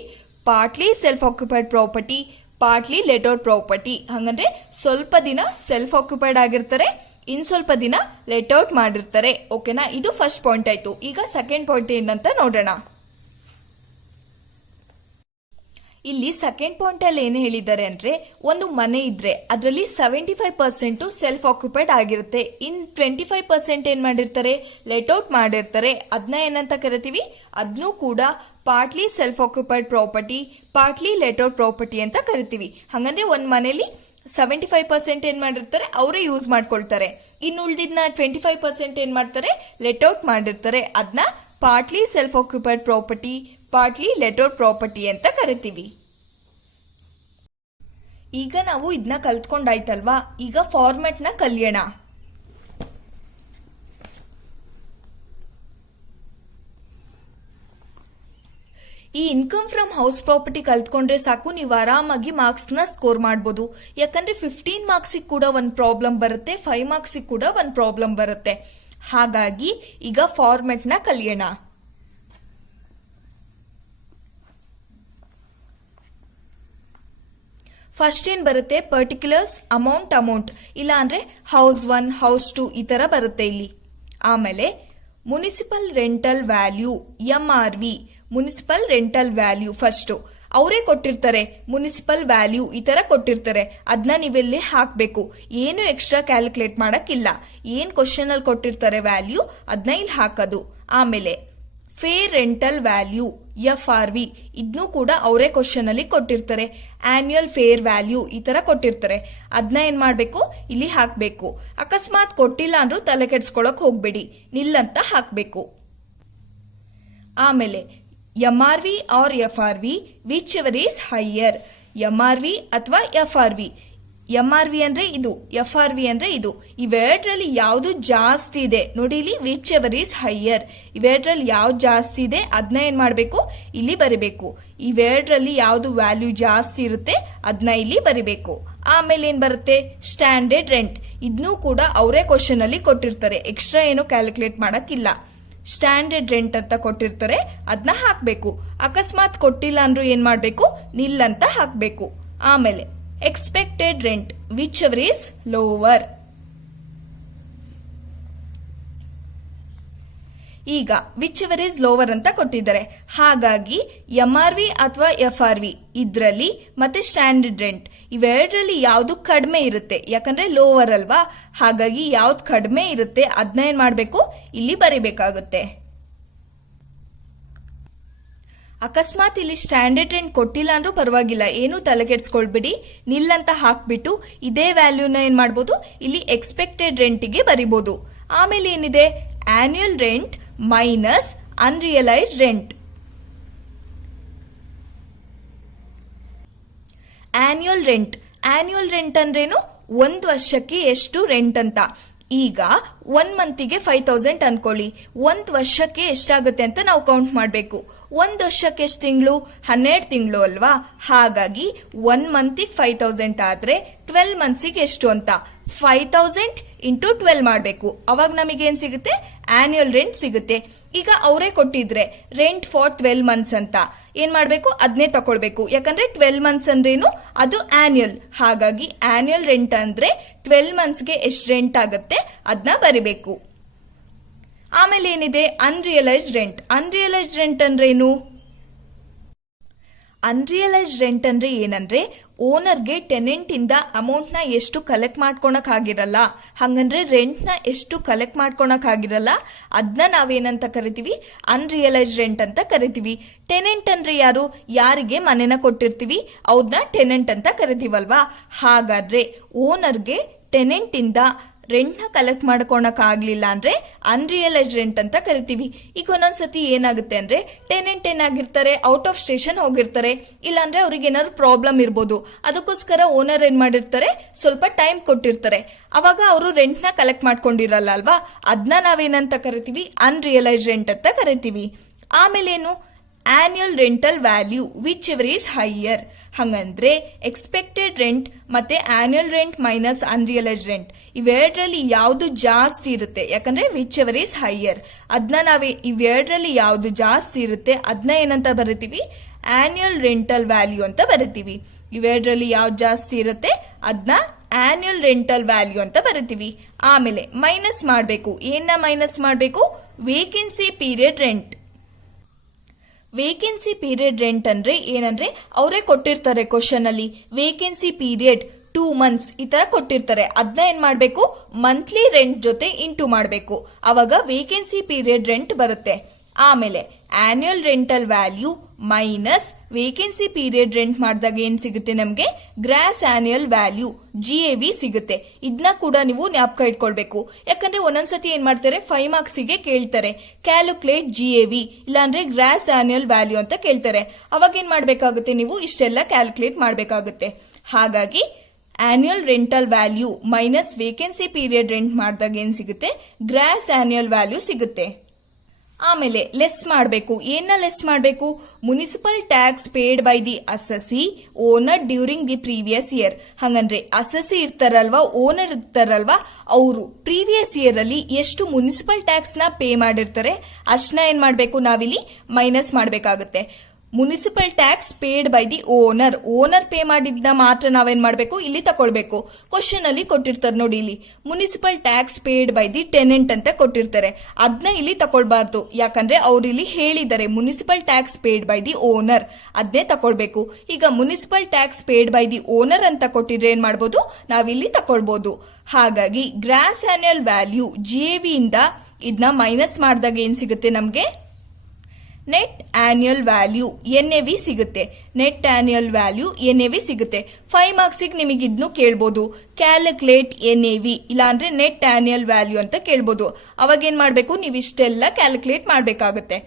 partly self occupied property, partly let out property. ಹಂಗಂದ್ರೆ ಸ್ವಲ್ಪ ದಿನ ಸೆಲ್ಫ್ ಆಕ್ಯುಪೈಡ್ ಆಗಿರ್ತಾರೆ, ಇನ್ ಸ್ವಲ್ಪ ದಿನ ಲೆಟ್ಔಟ್ ಮಾಡಿರ್ತಾರೆ. ಓಕೆನಾ, ಇದು ಫಸ್ಟ್ ಪಾಯಿಂಟ್ ಆಯ್ತು. ಈಗ ಸೆಕೆಂಡ್ ಪಾಯಿಂಟ್ ಏನಂತ ನೋಡೋಣ. ಇಲ್ಲಿ ಸೆಕೆಂಡ್ ಪಾಯಿಂಟ್ ಅಲ್ಲಿ ಏನು ಹೇಳಿದ್ದಾರೆ ಅಂದ್ರೆ, ಒಂದು ಮನೆ ಇದ್ರೆ ಅದರಲ್ಲಿ 75% ಸೆಲ್ಫ್ ಆಕ್ಯುಪೈಡ್ ಆಗಿರುತ್ತೆ. ಇನ್ 25% ಏನ್ ಮಾಡಿರ್ತಾರೆ, ಲೆಟ್ಔಟ್ ಮಾಡಿರ್ತಾರೆ. ಅದನ್ನ ಏನಂತ ಕರಿತೀವಿ, ಅದನ್ನು ಕೂಡ partly self occupied property, partly let out property ಅಂತ ಕರಿತೀವಿ. ಹಂಗಂದ್ರೆ ಒಂದ್ ಮನೇಲಿ 75% ಏನ್ ಮಾಡಿರ್ತಾರೆ, ಅವರೇ ಯೂಸ್ ಮಾಡ್ಕೊಳ್ತಾರೆ. ಇನ್ನು ಉಳಿದಿದ್ನ 25% ಏನ್ ಮಾಡ್ತಾರೆ, ಲೆಟ್ಔಟ್ ಮಾಡಿರ್ತಾರೆ. ಅದನ್ನ partly self occupied property, partly let out property ಅಂತ ಕರಿತೀವಿ. ಈಗ ನಾವು ಇದನ್ನ ಕಲ್ತ್ಕೊಂಡಾಯ್ತಲ್ವಾ, ಈಗ ಫಾರ್ಮೆಟ್ ನ ಕಲಿಯೋಣ. ಈ ಇನ್ಕಮ್ ಫ್ರಮ್ ಹೌಸ್ ಪ್ರಾಪರ್ಟಿ ಕಲ್ತ್ಕೊಂಡ್ರೆ ಸಾಕು, ನೀವು ಆರಾಮಾಗಿ ಮಾರ್ಕ್ಸ್ ನ ಸ್ಕೋರ್ ಮಾಡಬಹುದು. ಯಾಕಂದ್ರೆ 15 ಮಾರ್ಕ್ಸ್ ಕೂಡ ಒಂದ್ ಪ್ರಾಬ್ಲಮ್ ಬರುತ್ತೆ, 5 ಮಾರ್ಕ್ಸ್ ಕೂಡ ಒಂದ್ ಪ್ರಾಬ್ಲಮ್ ಬರುತ್ತೆ. ಹಾಗಾಗಿ ಈಗ ಫಾರ್ಮೆಟ್ ನ ಕಲಿಯೋಣ. ಫಸ್ಟ್ ಏನ್ ಬರುತ್ತೆ, ಪರ್ಟಿಕ್ಯುಲರ್ಸ್, ಅಮೌಂಟ್, ಇಲ್ಲ ಅಂದ್ರೆ ಹೌಸ್ 1, ಹೌಸ್ 2 ಈ ತರ ಬರುತ್ತೆ ಇಲ್ಲಿ. ಆಮೇಲೆ municipal rental value, MRV, municipal rental value first ಅವರೇ ಕೊಟ್ಟಿರ್ತಾರೆ. ಮುನಿಸಿಪಲ್ ವ್ಯಾಲ್ಯೂ ಈ ತರ ಕೊಟ್ಟಿರ್ತಾರೆ, ಅದನ್ನ ನೀವೆಲ್ಲಿ ಹಾಕ್ಬೇಕು. ಏನು ಎಕ್ಸ್ಟ್ರಾ ಕ್ಯಾಲ್ಕುಲೇಟ್ ಮಾಡಕ್ಕಿಲ್ಲ. ಏನ್ ಕ್ವಶನ್ ಅಲ್ಲಿ ಕೊಟ್ಟಿರ್ತಾರೆ ವ್ಯಾಲ್ಯೂ, ಅದನ್ನ ಇಲ್ಲಿ ಹಾಕೋದು. ಆಮೇಲೆ ಫೇರ್ ರೆಂಟಲ್ ವ್ಯಾಲ್ಯೂ, FRV, ಇದನ್ನು ಕೂಡ ಅವರೇ ಕ್ವಶನ್ ಅಲ್ಲಿ ಕೊಟ್ಟಿರ್ತಾರೆ. ಆನ್ಯುಯಲ್ ಫೇರ್ ವ್ಯಾಲ್ಯೂ ಈ ತರ ಕೊಟ್ಟಿರ್ತಾರೆ, ಅದನ್ನ ಏನ್ ಮಾಡ್ಬೇಕು, ಇಲ್ಲಿ ಹಾಕ್ಬೇಕು. ಅಕಸ್ಮಾತ್ ಕೊಟ್ಟಿಲ್ಲ ಅಂದ್ರೂ ತಲೆ ಕೆಡ್ಸ್ಕೊಳಕ್ ಹೋಗ್ಬೇಡಿ, ನಿಲ್ಲಂತ ಹಾಕ್ಬೇಕು. ಆಮೇಲೆ MRV or FRV, whichever is higher. MRV ಅಥವಾ FRV. MRV ಅಂದ್ರೆ ಇದು, FRV ಅಂದ್ರೆ ಇದು. ಇವೆರಡರಲ್ಲಿ ಯಾವ್ದು ಜಾಸ್ತಿ ಇದೆ ನೋಡಿ ಇಲ್ಲಿ, ವಿಚ್ ಎವರ್ ಈಸ್ ಹೈಯರ್. ಇವೆರಡರಲ್ಲಿ ಯಾವ್ದು ಜಾಸ್ತಿ ಇದೆ ಅದನ್ನ ಏನ್ ಮಾಡ್ಬೇಕು, ಇಲ್ಲಿ ಬರಿಬೇಕು. ಇವೆರಡರಲ್ಲಿ ಯಾವ್ದು ವ್ಯಾಲ್ಯೂ ಜಾಸ್ತಿ ಇರುತ್ತೆ ಅದನ್ನ ಇಲ್ಲಿ ಬರಿಬೇಕು. ಆಮೇಲೆ ಏನ್ ಬರುತ್ತೆ, ಸ್ಟ್ಯಾಂಡರ್ಡ್ ರೆಂಟ್. ಇದನ್ನು ಕೂಡ ಅವರೇ ಕ್ವಶನ್ ಅಲ್ಲಿ ಕೊಟ್ಟಿರ್ತಾರೆ, ಎಕ್ಸ್ಟ್ರಾ ಏನು ಕ್ಯಾಲ್ಕುಲೇಟ್ ಮಾಡಕ್ಕಿಲ್ಲ. ಸ್ಟ್ಯಾಂಡರ್ಡ್ ರೆಂಟ್ ಅಂತ ಕೊಟ್ಟಿರ್ತಾರೆ, ಅದನ್ನ ಹಾಕ್ಬೇಕು. ಅಕಸ್ಮಾತ್ ಕೊಟ್ಟಿಲ್ಲ ಅಂದ್ರೂ ಏನ್ ಮಾಡ್ಬೇಕು, ನಿಲ್ ಅಂತ ಹಾಕ್ಬೇಕು. ಆಮೇಲೆ expected rent, which ever is lower. ಈಗ ವಿಚ್ ಎವರ್ ಈಸ್ ಲೋವರ್ ಅಂತ ಕೊಟ್ಟಿದ್ದಾರೆ. ಹಾಗಾಗಿ MRV ಅಥವಾ FRV ಇದ್ರಲ್ಲಿ ಮತ್ತೆ ಸ್ಟ್ಯಾಂಡರ್ಡ್ ರೆಂಟ್ ಇವೆರಡರಲ್ಲಿ ಯಾವ್ದು ಕಡಿಮೆ ಇರುತ್ತೆ, ಯಾಕಂದ್ರೆ ಲೋವರ್ ಅಲ್ವಾ. ಹಾಗಾಗಿ ಯಾವ್ದು ಕಡಿಮೆ ಇರುತ್ತೆ ಅದನ್ನ ಏನ್ ಮಾಡ್ಬೇಕು, ಇಲ್ಲಿ ಬರಿಬೇಕಾಗುತ್ತೆ. ಅಕಸ್ಮಾತ್ ಇಲ್ಲಿ ಸ್ಟ್ಯಾಂಡರ್ಡ್ ರೆಂಟ್ ಕೊಟ್ಟಿಲ್ಲ ಅಂದ್ರೂ ಪರವಾಗಿಲ್ಲ, ಏನು ತಲೆಕೆಡ್ಸ್ಕೊಳ್ಬೇಡಿ. ನಿಲ್ ಅಂತ ಹಾಕ್ಬಿಟ್ಟು ಇದೇ ವ್ಯಾಲ್ಯೂನ ಏನ್ ಮಾಡ್ಬೋದು, ಇಲ್ಲಿ ಎಕ್ಸ್ಪೆಕ್ಟೆಡ್ ರೆಂಟಿಗೆ ಬರಿಬಹುದು. ಆಮೇಲೆ ಏನಿದೆ, annual rent minus unrealised rent. Annual rent ಅಂದ್ರೇನು, ಒಂದ್ ವರ್ಷಕ್ಕೆ ಎಷ್ಟು ರೆಂಟ್ ಅಂತ. ಈಗ 1 ಮಂತಿಗೆ 5000 ಅನ್ಕೊಳ್ಳಿ, ಒಂದ್ ವರ್ಷಕ್ಕೆ ಎಷ್ಟಾಗುತ್ತೆ ಅಂತ ನಾವು ಕೌಂಟ್ ಮಾಡಬೇಕು. ಒಂದ್ ವರ್ಷಕ್ಕೆ ಎಷ್ಟು ತಿಂಗಳು, 12 ತಿಂಗಳು ಅಲ್ವಾ. ಹಾಗಾಗಿ 1 ಮಂತಿಗೆ 5000 ಆದ್ರೆ 12 ಮಂತ್ಸಿಗೆ ಎಷ್ಟು ಅಂತ 5000 ಇಂಟು 12 ಮಾಡಬೇಕು. ಅವಾಗ ನಮಗೇನ್ ಸಿಗುತ್ತೆ, ಆನ್ಯುಯಲ್ ರೆಂಟ್ ಸಿಗುತ್ತೆ. ಈಗ ಅವರೇ ಕೊಟ್ಟಿದ್ರೆ ರೆಂಟ್ ಫಾರ್ 12 ಮಂತ್ಸ್ ಅಂತ ಏನ್ ಮಾಡ್ಬೇಕು, ಅದನ್ನೇ ತಕೊಳ್ಬೇಕು. ಯಾಕಂದ್ರೆ 12 ಮಂತ್ಸ್ ಅಂದ್ರೇನು, ಅದು ಆನ್ಯುಯಲ್. ಹಾಗಾಗಿ ಆನ್ಯುಯಲ್ ರೆಂಟ್ ಅಂದ್ರೆ 12 ಮಂತ್ಸ್ಗೆ ಎಷ್ಟು ರೆಂಟ್ ಆಗುತ್ತೆ ಅದನ್ನ ಬರಿಬೇಕು. ಆಮೇಲೆ ಏನಿದೆ, ಅನ್ರಿಯಲೈಸ್ಡ್ ರೆಂಟ್ ಅಂದ್ರೆ ಏನು? ಅನ್ರಿಯಲೈಸ್ಡ್ ರೆಂಟ್ ಅಂದ್ರೆ ಏನಂದ್ರೆ, ಓನರ್ಗೆ ಟೆನೆಂಟ್ ಇಂದ ಅಮೌಂಟ್ ನ ಎಷ್ಟು ಕಲೆಕ್ಟ್ ಮಾಡ್ಕೊಳಕ್ ಆಗಿರಲ್ಲ, ಹಂಗಂದ್ರೆ ರೆಂಟ್ ನ ಎಷ್ಟು ಕಲೆಕ್ಟ್ ಮಾಡ್ಕೊಳಕ್ ಆಗಿರಲ್ಲ, ಅದನ್ನ ನಾವೇನಂತ ಕರಿತೀವಿ, ಅನ್ರಿಯಲೈಸ್ಡ್ ರೆಂಟ್ ಅಂತ ಕರಿತೀವಿ. ಟೆನೆಂಟ್ ಅಂದ್ರೆ ಯಾರು, ಯಾರಿಗೆ ಮನೆನ ಕೊಟ್ಟಿರ್ತೀವಿ ಅವ್ರನ್ನ ಟೆನೆಂಟ್ ಅಂತ ಕರಿತೀವಲ್ವಾ. ಹಾಗಾದ್ರೆ ಓನರ್ಗೆ ಟೆನೆಂಟ್ ಇಂದ ರೆಂಟ್ ನ ಕಲೆಕ್ಟ್ ಮಾಡ್ಕೊಳಕ್ ಆಗ್ಲಿಲ್ಲ ಅಂದ್ರೆ ಅನ್ರಿಯಲೈಸ್ಡ್ ರೆಂಟ್ ಅಂತ ಕರಿತೀವಿ. ಈಗ ಒಂದೊಂದ್ಸತಿ ಏನಾಗುತ್ತೆ ಅಂದ್ರೆ, ಟೆನೆಂಟ್ ಏನಾಗಿರ್ತಾರೆ, ಔಟ್ ಆಫ್ ಸ್ಟೇಷನ್ ಹೋಗಿರ್ತಾರೆ, ಇಲ್ಲಾಂದ್ರೆ ಅವ್ರಿಗೆ ಏನಾದ್ರು ಪ್ರಾಬ್ಲಮ್ ಇರ್ಬೋದು. ಅದಕ್ಕೋಸ್ಕರ ಓನರ್ ಏನ್ ಮಾಡಿರ್ತಾರೆ, ಸ್ವಲ್ಪ ಟೈಮ್ ಕೊಟ್ಟಿರ್ತಾರೆ. ಅವಾಗ ಅವರು ರೆಂಟ್ ನ ಕಲೆಕ್ಟ್ ಮಾಡ್ಕೊಂಡಿರಲ್ಲ ಅಲ್ವಾ, ಅದನ್ನ ನಾವೇನಂತ ಕರಿತೀವಿ, ಅನ್ರಿಯಲೈಸ್ಡ್ ರೆಂಟ್ ಅಂತ ಕರಿತೀವಿ. ಆಮೇಲೇನು, annual rental value whichever is higher. ಹಂಗಂದ್ರೆ ಎಕ್ಸ್ಪೆಕ್ಟೆಡ್ ರೆಂಟ್ ಮತ್ತೆ annual rent minus unrealised rent ಇವೆರಡರಲ್ಲಿ ಯಾವ್ದು ಜಾಸ್ತಿ ಇರುತ್ತೆ, ಯಾಕಂದ್ರೆ ವಿಚ್ ಎವರ್ ಈಸ್ ಹೈಯರ್. ಅದನ್ನ ನಾವೇ ಇವೆರಡರಲ್ಲಿ ಯಾವ್ದು ಜಾಸ್ತಿ ಇರುತ್ತೆ ಅದನ್ನ ಏನಂತ ಬರಿತೀವಿ, ಆನ್ಯುಯಲ್ ರೆಂಟಲ್ ವ್ಯಾಲ್ಯೂ ಅಂತ ಬರಿತೀವಿ. ಇವೆರಡರಲ್ಲಿ ಯಾವ್ದು ಜಾಸ್ತಿ ಇರುತ್ತೆ ಅದನ್ನ ಆನ್ಯುಯಲ್ ರೆಂಟಲ್ ವ್ಯಾಲ್ಯೂ ಅಂತ ಬರಿತೀವಿ. ಆಮೇಲೆ ಮೈನಸ್ ಮಾಡಬೇಕು. ಏನ ಮೈನಸ್ ಮಾಡಬೇಕು, vacancy period rent. Vacancy period rent ಅಂದ್ರೆ ಏನಂದ್ರೆ ಅವರೇ ಕೊಟ್ಟಿರ್ತಾರೆ ಕ್ವಶನ್ ಅಲ್ಲಿ ವೇಕೆನ್ಸಿ ಪೀರಿಯಡ್ 2 months ಈ ತರ ಕೊಟ್ಟಿರ್ತಾರೆ. ಅದನ್ನ ಏನ್ ಮಾಡ್ಬೇಕು, ಮಂತ್ಲಿ ರೆಂಟ್ ಜೊತೆ ಇಂಟು ಮಾಡ್ಬೇಕು, ಅವಾಗ ವೇಕೆನ್ಸಿ ಪೀರಿಯಡ್ ರೆಂಟ್ ಬರುತ್ತೆ. ಆಮೇಲೆ annual rental value minus vacancy period rent ಮಾಡಿದಾಗ ಏನ್ ಸಿಗುತ್ತೆ ನಮ್ಗೆ, ಗ್ರಾಸ್ ಆನ್ಯುಯಲ್ ವ್ಯಾಲ್ಯೂ GAV ಸಿಗುತ್ತೆ. ಇದನ್ನ ಕೂಡ ನೀವು ಜ್ಞಾಪಕ ಇಟ್ಕೊಳ್ಬೇಕು. ಯಾಕಂದ್ರೆ ಒಂದೊಂದ್ಸತಿ ಏನ್ ಮಾಡ್ತಾರೆ 5 marks ಗೆ ಕೇಳ್ತಾರೆ ಕ್ಯಾಲ್ಕುಲೇಟ್ GAV ಇಲ್ಲಾಂದ್ರೆ ಗ್ರಾಸ್ ಆನ್ಯುಯಲ್ ವ್ಯಾಲ್ಯೂ ಅಂತ ಕೇಳ್ತಾರೆ. ಅವಾಗ ಏನ್ ಮಾಡ್ಬೇಕಾಗುತ್ತೆ, ನೀವು ಇಷ್ಟೆಲ್ಲ ಕ್ಯಾಲ್ಕುಲೇಟ್ ಮಾಡ್ಬೇಕಾಗುತ್ತೆ. ಹಾಗಾಗಿ annual rental value minus vacancy period rent ಮಾಡಿದಾಗ ಏನ್ ಸಿಗುತ್ತೆ, ಗ್ರಾಸ್ ಆನ್ಯುಯಲ್ ವ್ಯಾಲ್ಯೂ ಸಿಗುತ್ತೆ. ಆಮೇಲೆ ಲೆಸ್ ಮಾಡಬೇಕು. ಏನ ಲೆಸ್ ಮಾಡಬೇಕು, municipal tax paid by the assessee owner during the previous year. ಹಂಗಂದ್ರೆ ಅಸೆಸಿ ಇರ್ತಾರಲ್ವಾ, ಓನರ್ ಇರ್ತಾರಲ್ವಾ, ಅವರು ಪ್ರೀವಿಯಸ್ ಇಯರ್ ಅಲ್ಲಿ ಎಷ್ಟು ಮುನಿಸಿಪಲ್ ಟ್ಯಾಕ್ಸ್ ನ ಪೇ ಮಾಡಿರ್ತಾರೆ ಅಷ್ಟನ್ನ ಏನ್ ಮಾಡ್ಬೇಕು, ನಾವಿಲ್ಲಿ ಮೈನಸ್ ಮಾಡಬೇಕಾಗುತ್ತೆ. Municipal tax paid by the owner, owner pay ಮಾಡಿದ್ದ ಮಾತ್ರ ನಾವೇನ್ ಮಾಡ್ಬೇಕು, ಇಲ್ಲಿ ತಕೊಳ್ಬೇಕು. ಕ್ವಶನ್ ಅಲ್ಲಿ ಕೊಟ್ಟಿರ್ತಾರೆ ನೋಡಿ, ಇಲ್ಲಿ municipal tax paid by the tenant ಅಂತ ಕೊಟ್ಟಿರ್ತಾರೆ. ಅದನ್ನ ಇಲ್ಲಿ ತಕೊಳ್ಬಾರ್ದು, ಯಾಕಂದ್ರೆ ಅವ್ರು ಇಲ್ಲಿ ಹೇಳಿದ್ದಾರೆ municipal tax paid by the owner, ಅದನ್ನೇ ತಕೊಳ್ಬೇಕು. ಈಗ municipal tax paid by the owner ಅಂತ ಕೊಟ್ಟಿದ್ರೆ ಏನ್ ಮಾಡ್ಬೋದು, ನಾವಿಲ್ಲಿ ತಕೊಳ್ಬಹುದು. ಹಾಗಾಗಿ ಗ್ರಾಸ್ ಆನ್ಯುಯಲ್ ವ್ಯಾಲ್ಯೂ GAV ಇಂದ ಇದನ್ನ ಮೈನಸ್ ಮಾಡಿದಾಗ ಏನ್ ಸಿಗುತ್ತೆ ನಮ್ಗೆ, ನೆಟ್ ಆನ್ಯುಯಲ್ ವ್ಯಾಲ್ಯೂ NAV ಸಿಗುತ್ತೆ. ನೆಟ್ ಆನ್ಯುಯಲ್ ವ್ಯಾಲ್ಯೂ NAV ಸಿಗುತ್ತೆ. 5 marks ನಿಮಗೆ ಇದನ್ನು ಕೇಳ್ಬೋದು, ಕ್ಯಾಲ್ಕುಲೇಟ್ NAV ಇಲ್ಲಾಂದ್ರೆ ನೆಟ್ ಆನ್ಯುಯಲ್ ವ್ಯಾಲ್ಯೂ ಅಂತ ಕೇಳ್ಬೋದು. ಅವಾಗ ಏನ್ ಮಾಡ್ಬೇಕು, ನೀವು ಇಷ್ಟೆಲ್ಲ ಕ್ಯಾಲ್ಕುಲೇಟ್ ಮಾಡ್ಬೇಕಾಗುತ್ತೆ.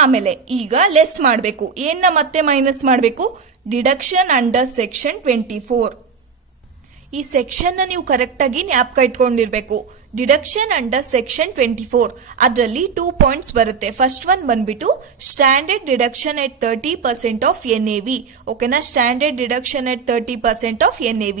ಆಮೇಲೆ ಈಗ ಲೆಸ್ ಮಾಡಬೇಕು. ಏನ್ನ ಮತ್ತೆ ಮೈನಸ್ ಮಾಡಬೇಕು, ಡಿಡಕ್ಷನ್ ಅಂಡರ್ ಸೆಕ್ಷನ್ 24. ಈ ಸೆಕ್ಷನ್ ನ ನೀವು ಕರೆಕ್ಟ್ ಆಗಿ ಜ್ಞಾಪಕ ಇಟ್ಕೊಂಡಿರ್ಬೇಕು. ಡಿಡಕ್ಷನ್ ಅಂಡರ್ ಸೆಕ್ಷನ್ 24 ಅದರಲ್ಲಿ 2 ಪಾಯಿಂಟ್ಸ್ ಬರುತ್ತೆ. ಫಸ್ಟ್ ಒನ್ ಬಂದ್ಬಿಟ್ಟು standard deduction at 30% of NAV. ಓಕೆನಾ, standard deduction at 30% of NAV.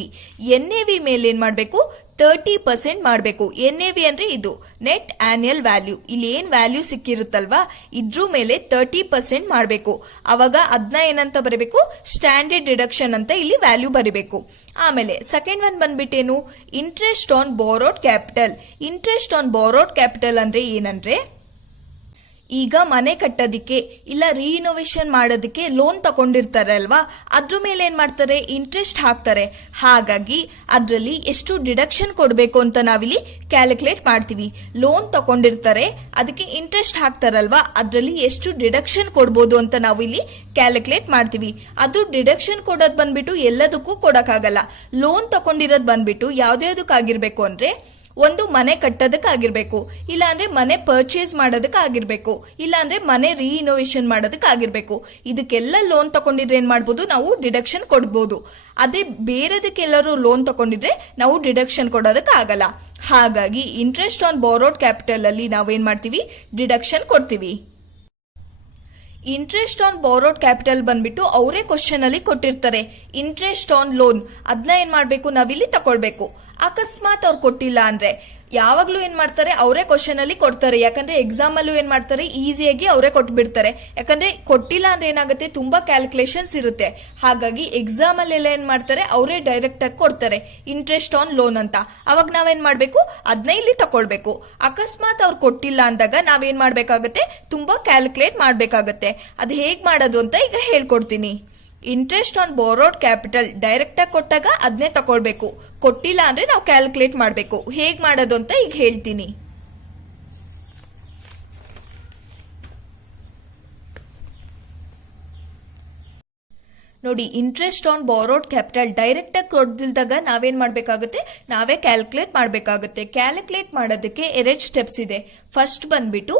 NAV ಮೇಲೆ ಏನ್ ಮಾಡ್ಬೇಕು, 30% ಮಾಡಬೇಕು. NAV ಅಂದ್ರೆ ಇದು ನೆಟ್ ಆನ್ಯುಯಲ್ ವ್ಯಾಲ್ಯೂ. ಇಲ್ಲಿ ಏನ್ ವ್ಯಾಲ್ಯೂ ಸಿಕ್ಕಿರುತ್ತಲ್ವಾ, ಇದ್ರ ಮೇಲೆ 30% ಮಾಡಬೇಕು. ಅವಾಗ ಅದನ್ನ ಏನಂತ ಬರೀಬೇಕು, ಸ್ಟ್ಯಾಂಡರ್ಡ್ ಡಿಡಕ್ಷನ್ ಅಂತ ಇಲ್ಲಿ ವ್ಯಾಲ್ಯೂ ಬರೀಬೇಕು. ಆಮೇಲೆ ಸೆಕೆಂಡ್ ಒನ್ ಬಂದ್ಬಿಟ್ಟೇನು, interest on borrowed capital. Interest on borrowed capital ಅಂದ್ರೆ ಏನಂದ್ರೆ, ಈಗ ಮನೆ ಕಟ್ಟೋದಿಕ್ಕೆ ಇಲ್ಲ ರೀಇನೋವೇಷನ್ ಮಾಡೋದಕ್ಕೆ ಲೋನ್ ತಗೊಂಡಿರ್ತಾರೆ ಅಲ್ವಾ, ಅದ್ರ ಮೇಲೆ ಏನ್ ಮಾಡ್ತಾರೆ, ಇಂಟ್ರೆಸ್ಟ್ ಹಾಕ್ತಾರೆ. ಹಾಗಾಗಿ ಅದ್ರಲ್ಲಿ ಎಷ್ಟು ಡಿಡಕ್ಷನ್ ಕೊಡಬೇಕು ಅಂತ ನಾವಿಲ್ಲಿ ಕ್ಯಾಲ್ಕುಲೇಟ್ ಮಾಡ್ತೀವಿ. ಲೋನ್ ತಗೊಂಡಿರ್ತಾರೆ, ಅದಕ್ಕೆ ಇಂಟ್ರೆಸ್ಟ್ ಹಾಕ್ತಾರಲ್ವಾ, ಅದ್ರಲ್ಲಿ ಎಷ್ಟು ಡಿಡಕ್ಷನ್ ಕೊಡ್ಬೋದು ಅಂತ ನಾವು ಇಲ್ಲಿ ಕ್ಯಾಲ್ಕುಲೇಟ್ ಮಾಡ್ತೀವಿ. ಅದು ಡಿಡಕ್ಷನ್ ಕೊಡೋದು ಬಂದ್ಬಿಟ್ಟು ಎಲ್ಲದಕ್ಕೂ ಕೊಡಕ್ಕಾಗಲ್ಲ. ಲೋನ್ ತಗೊಂಡಿರೋದು ಬಂದ್ಬಿಟ್ಟು ಯಾವ್ದಾವ್ದಕ್ಕಾಗಿರ್ಬೇಕು ಅಂದ್ರೆ, ಒಂದು ಮನೆ ಕಟ್ಟೋದಕ್ಕಾಗಿರ್ಬೇಕು, ಇಲ್ಲ ಅಂದ್ರೆ ಮನೆ ಪರ್ಚೇಸ್ ಮಾಡೋದಕ್ಕಾಗಿರ್ಬೇಕು, ಇಲ್ಲ ಅಂದ್ರೆ ಮನೆ ರೀಇನೋವೇಷನ್ ಮಾಡೋದಕ್ಕಾಗಿರ್ಬೇಕು. ಇದಕ್ಕೆಲ್ಲ ಲೋನ್ ತಗೊಂಡಿದ್ರೆ ಏನ್ ಮಾಡ್ಬೋದು, ನಾವು ಡಿಡಕ್ಷನ್ ಕೊಡ್ಬೋದು. ಅದೇ ಬೇರೆದಕ್ಕೆಲ್ಲರೂ ಲೋನ್ ತಗೊಂಡಿದ್ರೆ ನಾವು ಡಿಡಕ್ಷನ್ ಕೊಡೋದಕ್ಕಾಗಲ್ಲ. ಹಾಗಾಗಿ ಇಂಟ್ರೆಸ್ಟ್ ಆನ್ ಬೋರೋಡ್ ಕ್ಯಾಪಿಟಲ್ ಅಲ್ಲಿ ನಾವೇನ್ ಮಾಡ್ತೀವಿ, ಡಿಡಕ್ಷನ್ ಕೊಡ್ತೀವಿ. ಇಂಟ್ರೆಸ್ಟ್ ಆನ್ ಬೋರೋಡ್ ಕ್ಯಾಪಿಟಲ್ ಬಂದ್ಬಿಟ್ಟು ಅವರೇ ಕ್ವಶನ್ ಅಲ್ಲಿ ಕೊಟ್ಟಿರ್ತಾರೆ. ಇಂಟ್ರೆಸ್ಟ್ ಆನ್ ಲೋನ್ ಅದನ್ನ ಏನ್ ಮಾಡ್ಬೇಕು, ನಾವಿಲ್ಲಿ ತಕೊಳ್ಬೇಕು. ಅಕಸ್ಮಾತ್ ಅವ್ರು ಕೊಟ್ಟಿಲ್ಲ ಅಂದ್ರೆ ಯಾವಾಗ್ಲೂ ಏನ್ ಮಾಡ್ತಾರೆ, ಅವರೇ ಕ್ವಶನ್ ಅಲ್ಲಿ ಕೊಡ್ತಾರೆ. ಯಾಕಂದ್ರೆ ಎಕ್ಸಾಮ್ ಅಲ್ಲೂ ಏನ್ ಮಾಡ್ತಾರೆ, ಈಸಿಯಾಗಿ ಅವರೇ ಕೊಟ್ಬಿಡ್ತಾರೆ. ಯಾಕಂದ್ರೆ ಕೊಟ್ಟಿಲ್ಲ ಅಂದ್ರೆ ಏನಾಗುತ್ತೆ, ತುಂಬಾ ಕ್ಯಾಲ್ಕುಲೇಷನ್ಸ್ ಇರುತ್ತೆ. ಹಾಗಾಗಿ ಎಕ್ಸಾಮ್ ಅಲ್ಲೆಲ್ಲ ಏನ್ ಮಾಡ್ತಾರೆ, ಅವರೇ ಡೈರೆಕ್ಟ್ ಆಗಿ ಕೊಡ್ತಾರೆ ಇಂಟ್ರೆಸ್ಟ್ ಆನ್ ಲೋನ್ ಅಂತ. ಅವಾಗ ನಾವೇನ್ ಮಾಡ್ಬೇಕು, ಅದನ್ನ ಇಲ್ಲಿ ತಕೊಳ್ಬೇಕು. ಅಕಸ್ಮಾತ್ ಅವ್ರು ಕೊಟ್ಟಿಲ್ಲ ಅಂದಾಗ ನಾವೇನ್ ಮಾಡ್ಬೇಕಾಗತ್ತೆ, ತುಂಬಾ ಕ್ಯಾಲ್ಕುಲೇಟ್ ಮಾಡ್ಬೇಕಾಗತ್ತೆ. ಅದು ಹೇಗ್ ಮಾಡೋದು ಅಂತ ಈಗ ಹೇಳ್ಕೊಡ್ತೀನಿ. Interest on borrowed capital direct ಆಗಿ ಕೊಟ್ಟಾಗ ಅದನ್ನೇ ತಕೊಳ್ಬೇಕು. ಕೊಟ್ಟಿಲ್ಲ ಅಂದ್ರೆ ನಾವು ಕ್ಯಾಲ್ಕುಲೇಟ್ ಮಾಡಬೇಕು. ಹೇಗ್ ಮಾಡೋದು ಅಂತ ಈಗ ಹೇಳ್ತೀನಿ. ನೋಡಿ, interest on borrowed capital direct ಆಗಿ ಕೊಡ್ದಿಲ್ದಾಗ ನಾವೇನ್ ಮಾಡ್ಬೇಕಾಗುತ್ತೆ, ನಾವೇ ಕ್ಯಾಲ್ಕುಲೇಟ್ ಮಾಡ್ಬೇಕಾಗುತ್ತೆ. ಕ್ಯಾಲ್ಕುಲೇಟ್ ಮಾಡೋದಕ್ಕೆ 2 ಸ್ಟೆಪ್ಸ್ ಇದೆ. ಫಸ್ಟ್ ಬಂದ್ಬಿಟ್ಟು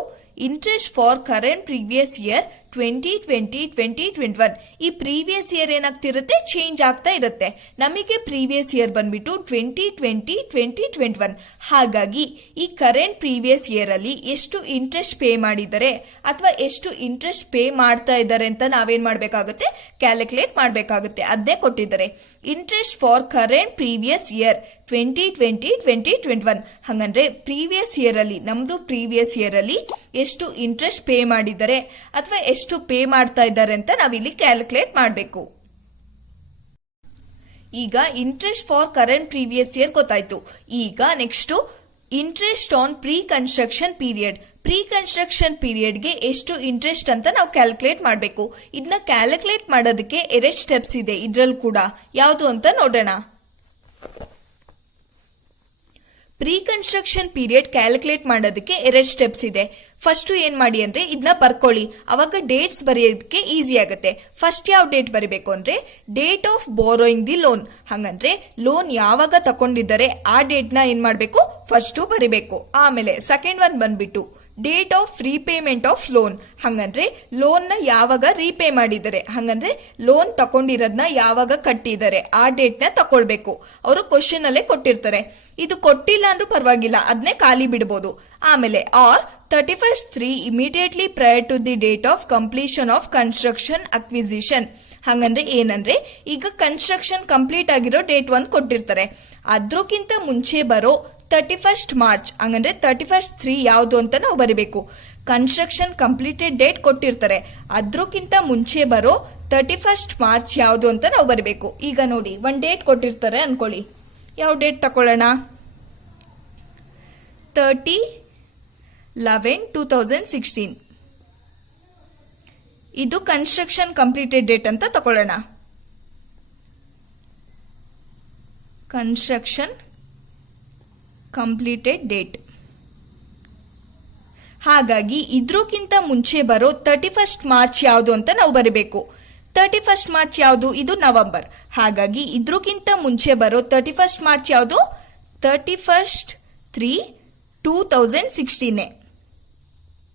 interest for current previous year 2020-2021. ಈ ಪ್ರೀವಿಯಸ್ ಇಯರ್ ಏನಾಗ್ತಿರುತ್ತೆ, ಚೇಂಜ್ ಆಗ್ತಾ ಇರುತ್ತೆ. ನಮಗೆ ಪ್ರೀವಿಯಸ್ ಇಯರ್ ಬಂದ್ಬಿಟ್ಟು 2020-2021. ಹಾಗಾಗಿ ಈ ಕರೆಂಟ್ ಪ್ರೀವಿಯಸ್ ಇಯರ್ ಅಲ್ಲಿ ಎಷ್ಟು ಇಂಟ್ರೆಸ್ಟ್ ಪೇ ಮಾಡಿದ್ದಾರೆ ಅಥವಾ ಎಷ್ಟು ಇಂಟ್ರೆಸ್ಟ್ ಪೇ ಮಾಡ್ತಾ ಇದ್ದಾರೆ ಅಂತ ನಾವೇನ್ ಮಾಡ್ಬೇಕಾಗುತ್ತೆ, ಕ್ಯಾಲ್ಕುಲೇಟ್ ಮಾಡ್ಬೇಕಾಗುತ್ತೆ. ಅದನ್ನೇ ಕೊಟ್ಟಿದ್ದಾರೆ. Interest for current previous year 2020-2021. ಹಂಗಂದ್ರೆ ಪ್ರೀವಿಯಸ್ ಇಯರ್ ಅಲ್ಲಿ, ನಮ್ದು ಪ್ರೀವಿಯಸ್ ಇಯರ್ ಅಲ್ಲಿ ಎಷ್ಟು ಇಂಟ್ರೆಸ್ಟ್ ಪೇ ಮಾಡಿದ್ದಾರೆ ಅಥವಾ ಎಷ್ಟು ಪೇ ಮಾಡ್ತಾ ಇದ್ದಾರೆ ಅಂತ ನಾವಿಲ್ಲಿ ಕ್ಯಾಲ್ಕುಲೇಟ್ ಮಾಡಬೇಕು. ಈಗ interest for current previous year ಗೊತ್ತಾಯ್ತು. ಈಗ next interest on pre construction period. Pre construction ಪೀರಿಯಡ್ಗೆ ಎಷ್ಟು ಇಂಟ್ರೆಸ್ಟ್ ಅಂತ ನಾವು ಕ್ಯಾಲ್ಕುಲೇಟ್ ಮಾಡಬೇಕು. ಇದನ್ನ ಕ್ಯಾಲ್ಕುಲೇಟ್ ಮಾಡೋದಕ್ಕೆ 2 ಸ್ಟೆಪ್ಸ್ ಇದೆ ಇದ್ರಲ್ಲಿ ಕೂಡ. ಯಾವುದು ಅಂತ ನೋಡೋಣ. ಪ್ರೀ ಕನ್ಸ್ಟ್ರಕ್ಷನ್ ಪೀರಿಯಡ್ ಕ್ಯಾಲ್ಕುಲೇಟ್ ಮಾಡೋದಕ್ಕೆ 2 ಸ್ಟೆಪ್ಸ್ ಇದೆ. ಫಸ್ಟ್ ಏನ್ ಮಾಡಿ ಅಂದ್ರೆ ಇದನ್ನ ಬರ್ಕೊಳ್ಳಿ, ಅವಾಗ ಡೇಟ್ಸ್ ಬರೆಯೋದಕ್ಕೆ ಈಸಿ ಆಗುತ್ತೆ. ಫಸ್ಟ್ ಯಾವ ಡೇಟ್ ಬರಿಬೇಕು ಅಂದ್ರೆ ಡೇಟ್ ಆಫ್ ಬೋರೋಯಿಂಗ್ ದಿ ಲೋನ್. ಹಂಗಂದ್ರೆ ಲೋನ್ ಯಾವಾಗ ತಗೊಂಡಿದ್ದಾರೆ ಆ ಡೇಟ್ ನ ಏನ್ ಮಾಡ್ಬೇಕು ಫಸ್ಟ್ ಬರಿಬೇಕು. ಆಮೇಲೆ ಸೆಕೆಂಡ್ ಒನ್ ಬಂದ್ಬಿಟ್ಟು date of repayment of lone. ಹಂಗಂದ್ರೆ ಲೋನ್ ನ ಯಾವಾಗ ರೀಪೇ ಮಾಡಿದ್ದಾರೆ, ಹಂಗಂದ್ರೆ ಲೋನ್ ತಗೊಂಡಿರೋದನ್ನ ಯಾವಾಗ ಕಟ್ಟಿದ್ದಾರೆ ಆ ಡೇಟ್ ನ ತಕೊಳ್ಬೇಕು. ಅವರು ಕ್ವಶನ್ ಅಲ್ಲೇ ಕೊಟ್ಟಿರ್ತಾರೆ. ಇದು ಕೊಟ್ಟಿಲ್ಲ ಅಂದ್ರೂ ಪರವಾಗಿಲ್ಲ, ಅದನ್ನೇ ಖಾಲಿ ಬಿಡಬಹುದು. ಆಮೇಲೆ or 31st immediately prior to the date of completion of construction acquisition. ಹಂಗಂದ್ರೆ ಏನಂದ್ರೆ ಈಗ ಕನ್ಸ್ಟ್ರಕ್ಷನ್ ಕಂಪ್ಲೀಟ್ ಆಗಿರೋ ಡೇಟ್ 1 ಕೊಟ್ಟಿರ್ತಾರೆ, ಅದ್ರಕ್ಕಿಂತ ಮುಂಚೆ ಬರೋ 31st ಮಾರ್ಚ್. ಹಂಗಂದ್ರೆ 31st ಯಾವುದು ಅಂತ ನಾವು ಬರಿಬೇಕು. ಕನ್ಸ್ಟ್ರಕ್ಷನ್ ಕಂಪ್ಲೀಟೆಡ್ ಡೇಟ್ ಕೊಟ್ಟಿರ್ತಾರೆ, ಅದ್ರಕ್ಕಿಂತ ಮುಂಚೆ ಬರೋ 31st ಮಾರ್ಚ್ ಯಾವುದು ಅಂತ ನಾವು ಬರಿಬೇಕು. ಈಗ ನೋಡಿ, ಒಂದು ಡೇಟ್ ಕೊಟ್ಟಿರ್ತಾರೆ ಅನ್ಕೊಳ್ಳಿ. ಯಾವ ಡೇಟ್ ತಕೊಳ್ಳೋಣ? 30/11/2016. ಇದು ಕನ್ಸ್ಟ್ರಕ್ಷನ್ ಕಂಪ್ಲೀಟೆಡ್ ಡೇಟ್ ಅಂತ ತಕೊಳ್ಳೋಣ. Construction completed date. ಹಾಗಾಗಿ ಇದ್ರಕ್ಕಿಂತ ಮುಂಚೆ ಬರೋ 31st ಮಾರ್ಚ್ ಯಾವುದು ಅಂತ ನಾವು ಬರೀಬೇಕು. 31st ಮಾರ್ಚ್ ಯಾವುದು? ಇದು ನವೆಂಬರ್. ಹಾಗಾಗಿ ಇದ್ರಕ್ಕಿಂತ ಮುಂಚೆ ಬರೋ 31st ಮಾರ್ಚ್ ಯಾವುದು? 31/3/2016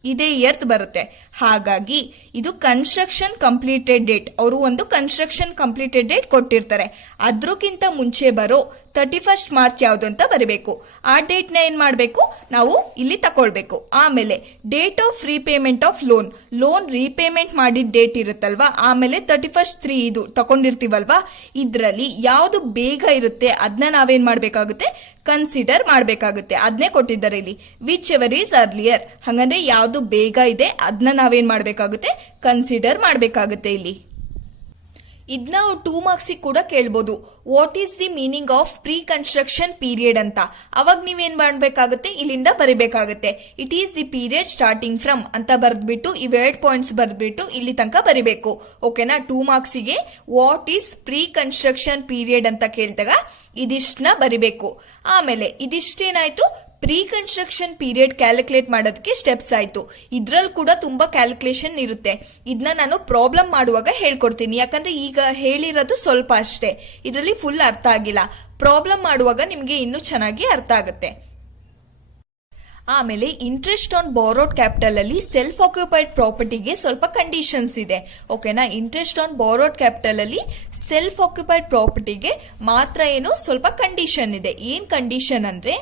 ಇದೇ ಇಯರ್ ಬರುತ್ತೆ. ಹಾಗಾಗಿ ಇದು ಕನ್ಸ್ಟ್ರಕ್ಷನ್ ಕಂಪ್ಲೀಟೆಡ್ ಡೇಟ್. ಅವರು ಒಂದು ಕನ್ಸ್ಟ್ರಕ್ಷನ್ ಕಂಪ್ಲೀಟೆಡ್ ಡೇಟ್ ಕೊಟ್ಟಿರ್ತಾರೆ, ಅದ್ರಕ್ಕಿಂತ ಮುಂಚೆ ಬರೋ 31st ಮಾರ್ಚ್ ಯಾವುದು ಅಂತ ಬರೀಬೇಕು. ಆ ಡೇಟ್ ನ ಏನ್ ಮಾಡಬೇಕು ನಾವು ಇಲ್ಲಿ ತಕೊಳ್ಬೇಕು. ಆಮೇಲೆ date of repayment of lone. Loan repayment ಮಾಡಿದ ಡೇಟ್ ಇರುತ್ತಲ್ವಾ, ಆಮೇಲೆ 31st ಇದು ತಕೊಂಡಿರ್ತೀವಲ್ವಾ, ಇದ್ರಲ್ಲಿ ಯಾವುದು ಬೇಗ ಇರುತ್ತೆ ಅದನ್ನ ನಾವೇನ್ ಮಾಡ್ಬೇಕಾಗುತ್ತೆ ಕನ್ಸಿಡರ್ ಮಾಡಬೇಕಾಗುತ್ತೆ. ಅದನ್ನೇ ಕೊಟ್ಟಿದ್ದಾರೆ ಇಲ್ಲಿ, ವಿಚ್ ಎವರ್ ಈಸ್ ಅರ್ಲಿಯರ್. ಹಂಗಂದ್ರೆ ಯಾವುದು ಬೇಗ ಇದೆ ಅದನ್ನ ನಾವೇನ್ ಮಾಡ್ಬೇಕಾಗುತ್ತೆ ಕನ್ಸಿಡರ್ ಮಾಡಬೇಕಾಗುತ್ತೆ. ಇಲ್ಲಿ ಇದನ್ನ ನಾವು 2 ಮಾರ್ಕ್ಸ್ ಕೂಡ ಕೇಳ್ಬೋದು. What is the meaning of pre construction period ಅಂತ. ಅವಾಗ ನೀವೇನ್ ಮಾಡಬೇಕಾಗುತ್ತೆ ಇಲ್ಲಿಂದ ಬರಿಬೇಕಾಗುತ್ತೆ. It is the period starting from ಅಂತ ಬರೆದ್ಬಿಟ್ಟು ಇವೆರಡು ಪಾಯಿಂಟ್ಸ್ ಬರೆದ್ಬಿಟ್ಟು ಇಲ್ಲಿ ತನಕ ಬರಿಬೇಕು. ಓಕೆನಾ? 2 ಮಾರ್ಕ್ಸಿಗೆ what is pre construction period ಅಂತ ಕೇಳಿದಾಗ ಇದಿಷ್ಟನ್ನ ಬರಿಬೇಕು. ಆಮೇಲೆ ಇದಿಷ್ಟೇನಾಯ್ತು ಪ್ರೀ ಕನ್ಸ್ಟ್ರಕ್ಷನ್ ಪೀರಿಯಡ್ ಕ್ಯಾಲ್ಕುಲೇಟ್ ಮಾಡೋದಕ್ಕೆ ಸ್ಟೆಪ್ಸ್ ಆಯ್ತು. ಇದ್ರಲ್ಲಿ ಕೂಡ ತುಂಬಾ ಕ್ಯಾಲ್ಕುಲೇಷನ್ ಇರುತ್ತೆ. ಇದನ್ನ ನಾನು ಪ್ರಾಬ್ಲಮ್ ಮಾಡುವಾಗ ಹೇಳ್ಕೊಡ್ತೀನಿ, ಯಾಕಂದ್ರೆ ಈಗ ಹೇಳಿರೋದು ಸ್ವಲ್ಪ ಅಷ್ಟೇ, ಇದರಲ್ಲಿ ಫುಲ್ ಅರ್ಥ ಆಗಿಲ್ಲ. ಪ್ರಾಬ್ಲಮ್ ಮಾಡುವಾಗ ನಿಮಗೆ ಇನ್ನೂ ಚೆನ್ನಾಗಿ ಅರ್ಥ ಆಗುತ್ತೆ. ಆಮೇಲೆ ಇಂಟ್ರೆಸ್ಟ್ ಆನ್ ಬಾರೋಡ್ ಕ್ಯಾಪಿಟಲ್ ಅಲ್ಲಿ ಸೆಲ್ಫ್ ಆಕ್ಯುಪೈಡ್ ಪ್ರಾಪರ್ಟಿಗೆ ಸ್ವಲ್ಪ ಕಂಡೀಷನ್ಸ್ ಇದೆ. ಓಕೆನಾ? ಇಂಟ್ರೆಸ್ಟ್ ಆನ್ ಬಾರೋಡ್ ಕ್ಯಾಪಿಟಲ್ ಅಲ್ಲಿ ಸೆಲ್ಫ್ ಆಕ್ಯುಪೈಡ್ ಪ್ರಾಪರ್ಟಿಗೆ ಮಾತ್ರ ಏನು ಸ್ವಲ್ಪ ಕಂಡೀಷನ್ ಇದೆ. ಏನ್ ಕಂಡೀಷನ್ ಅಂದ್ರೆ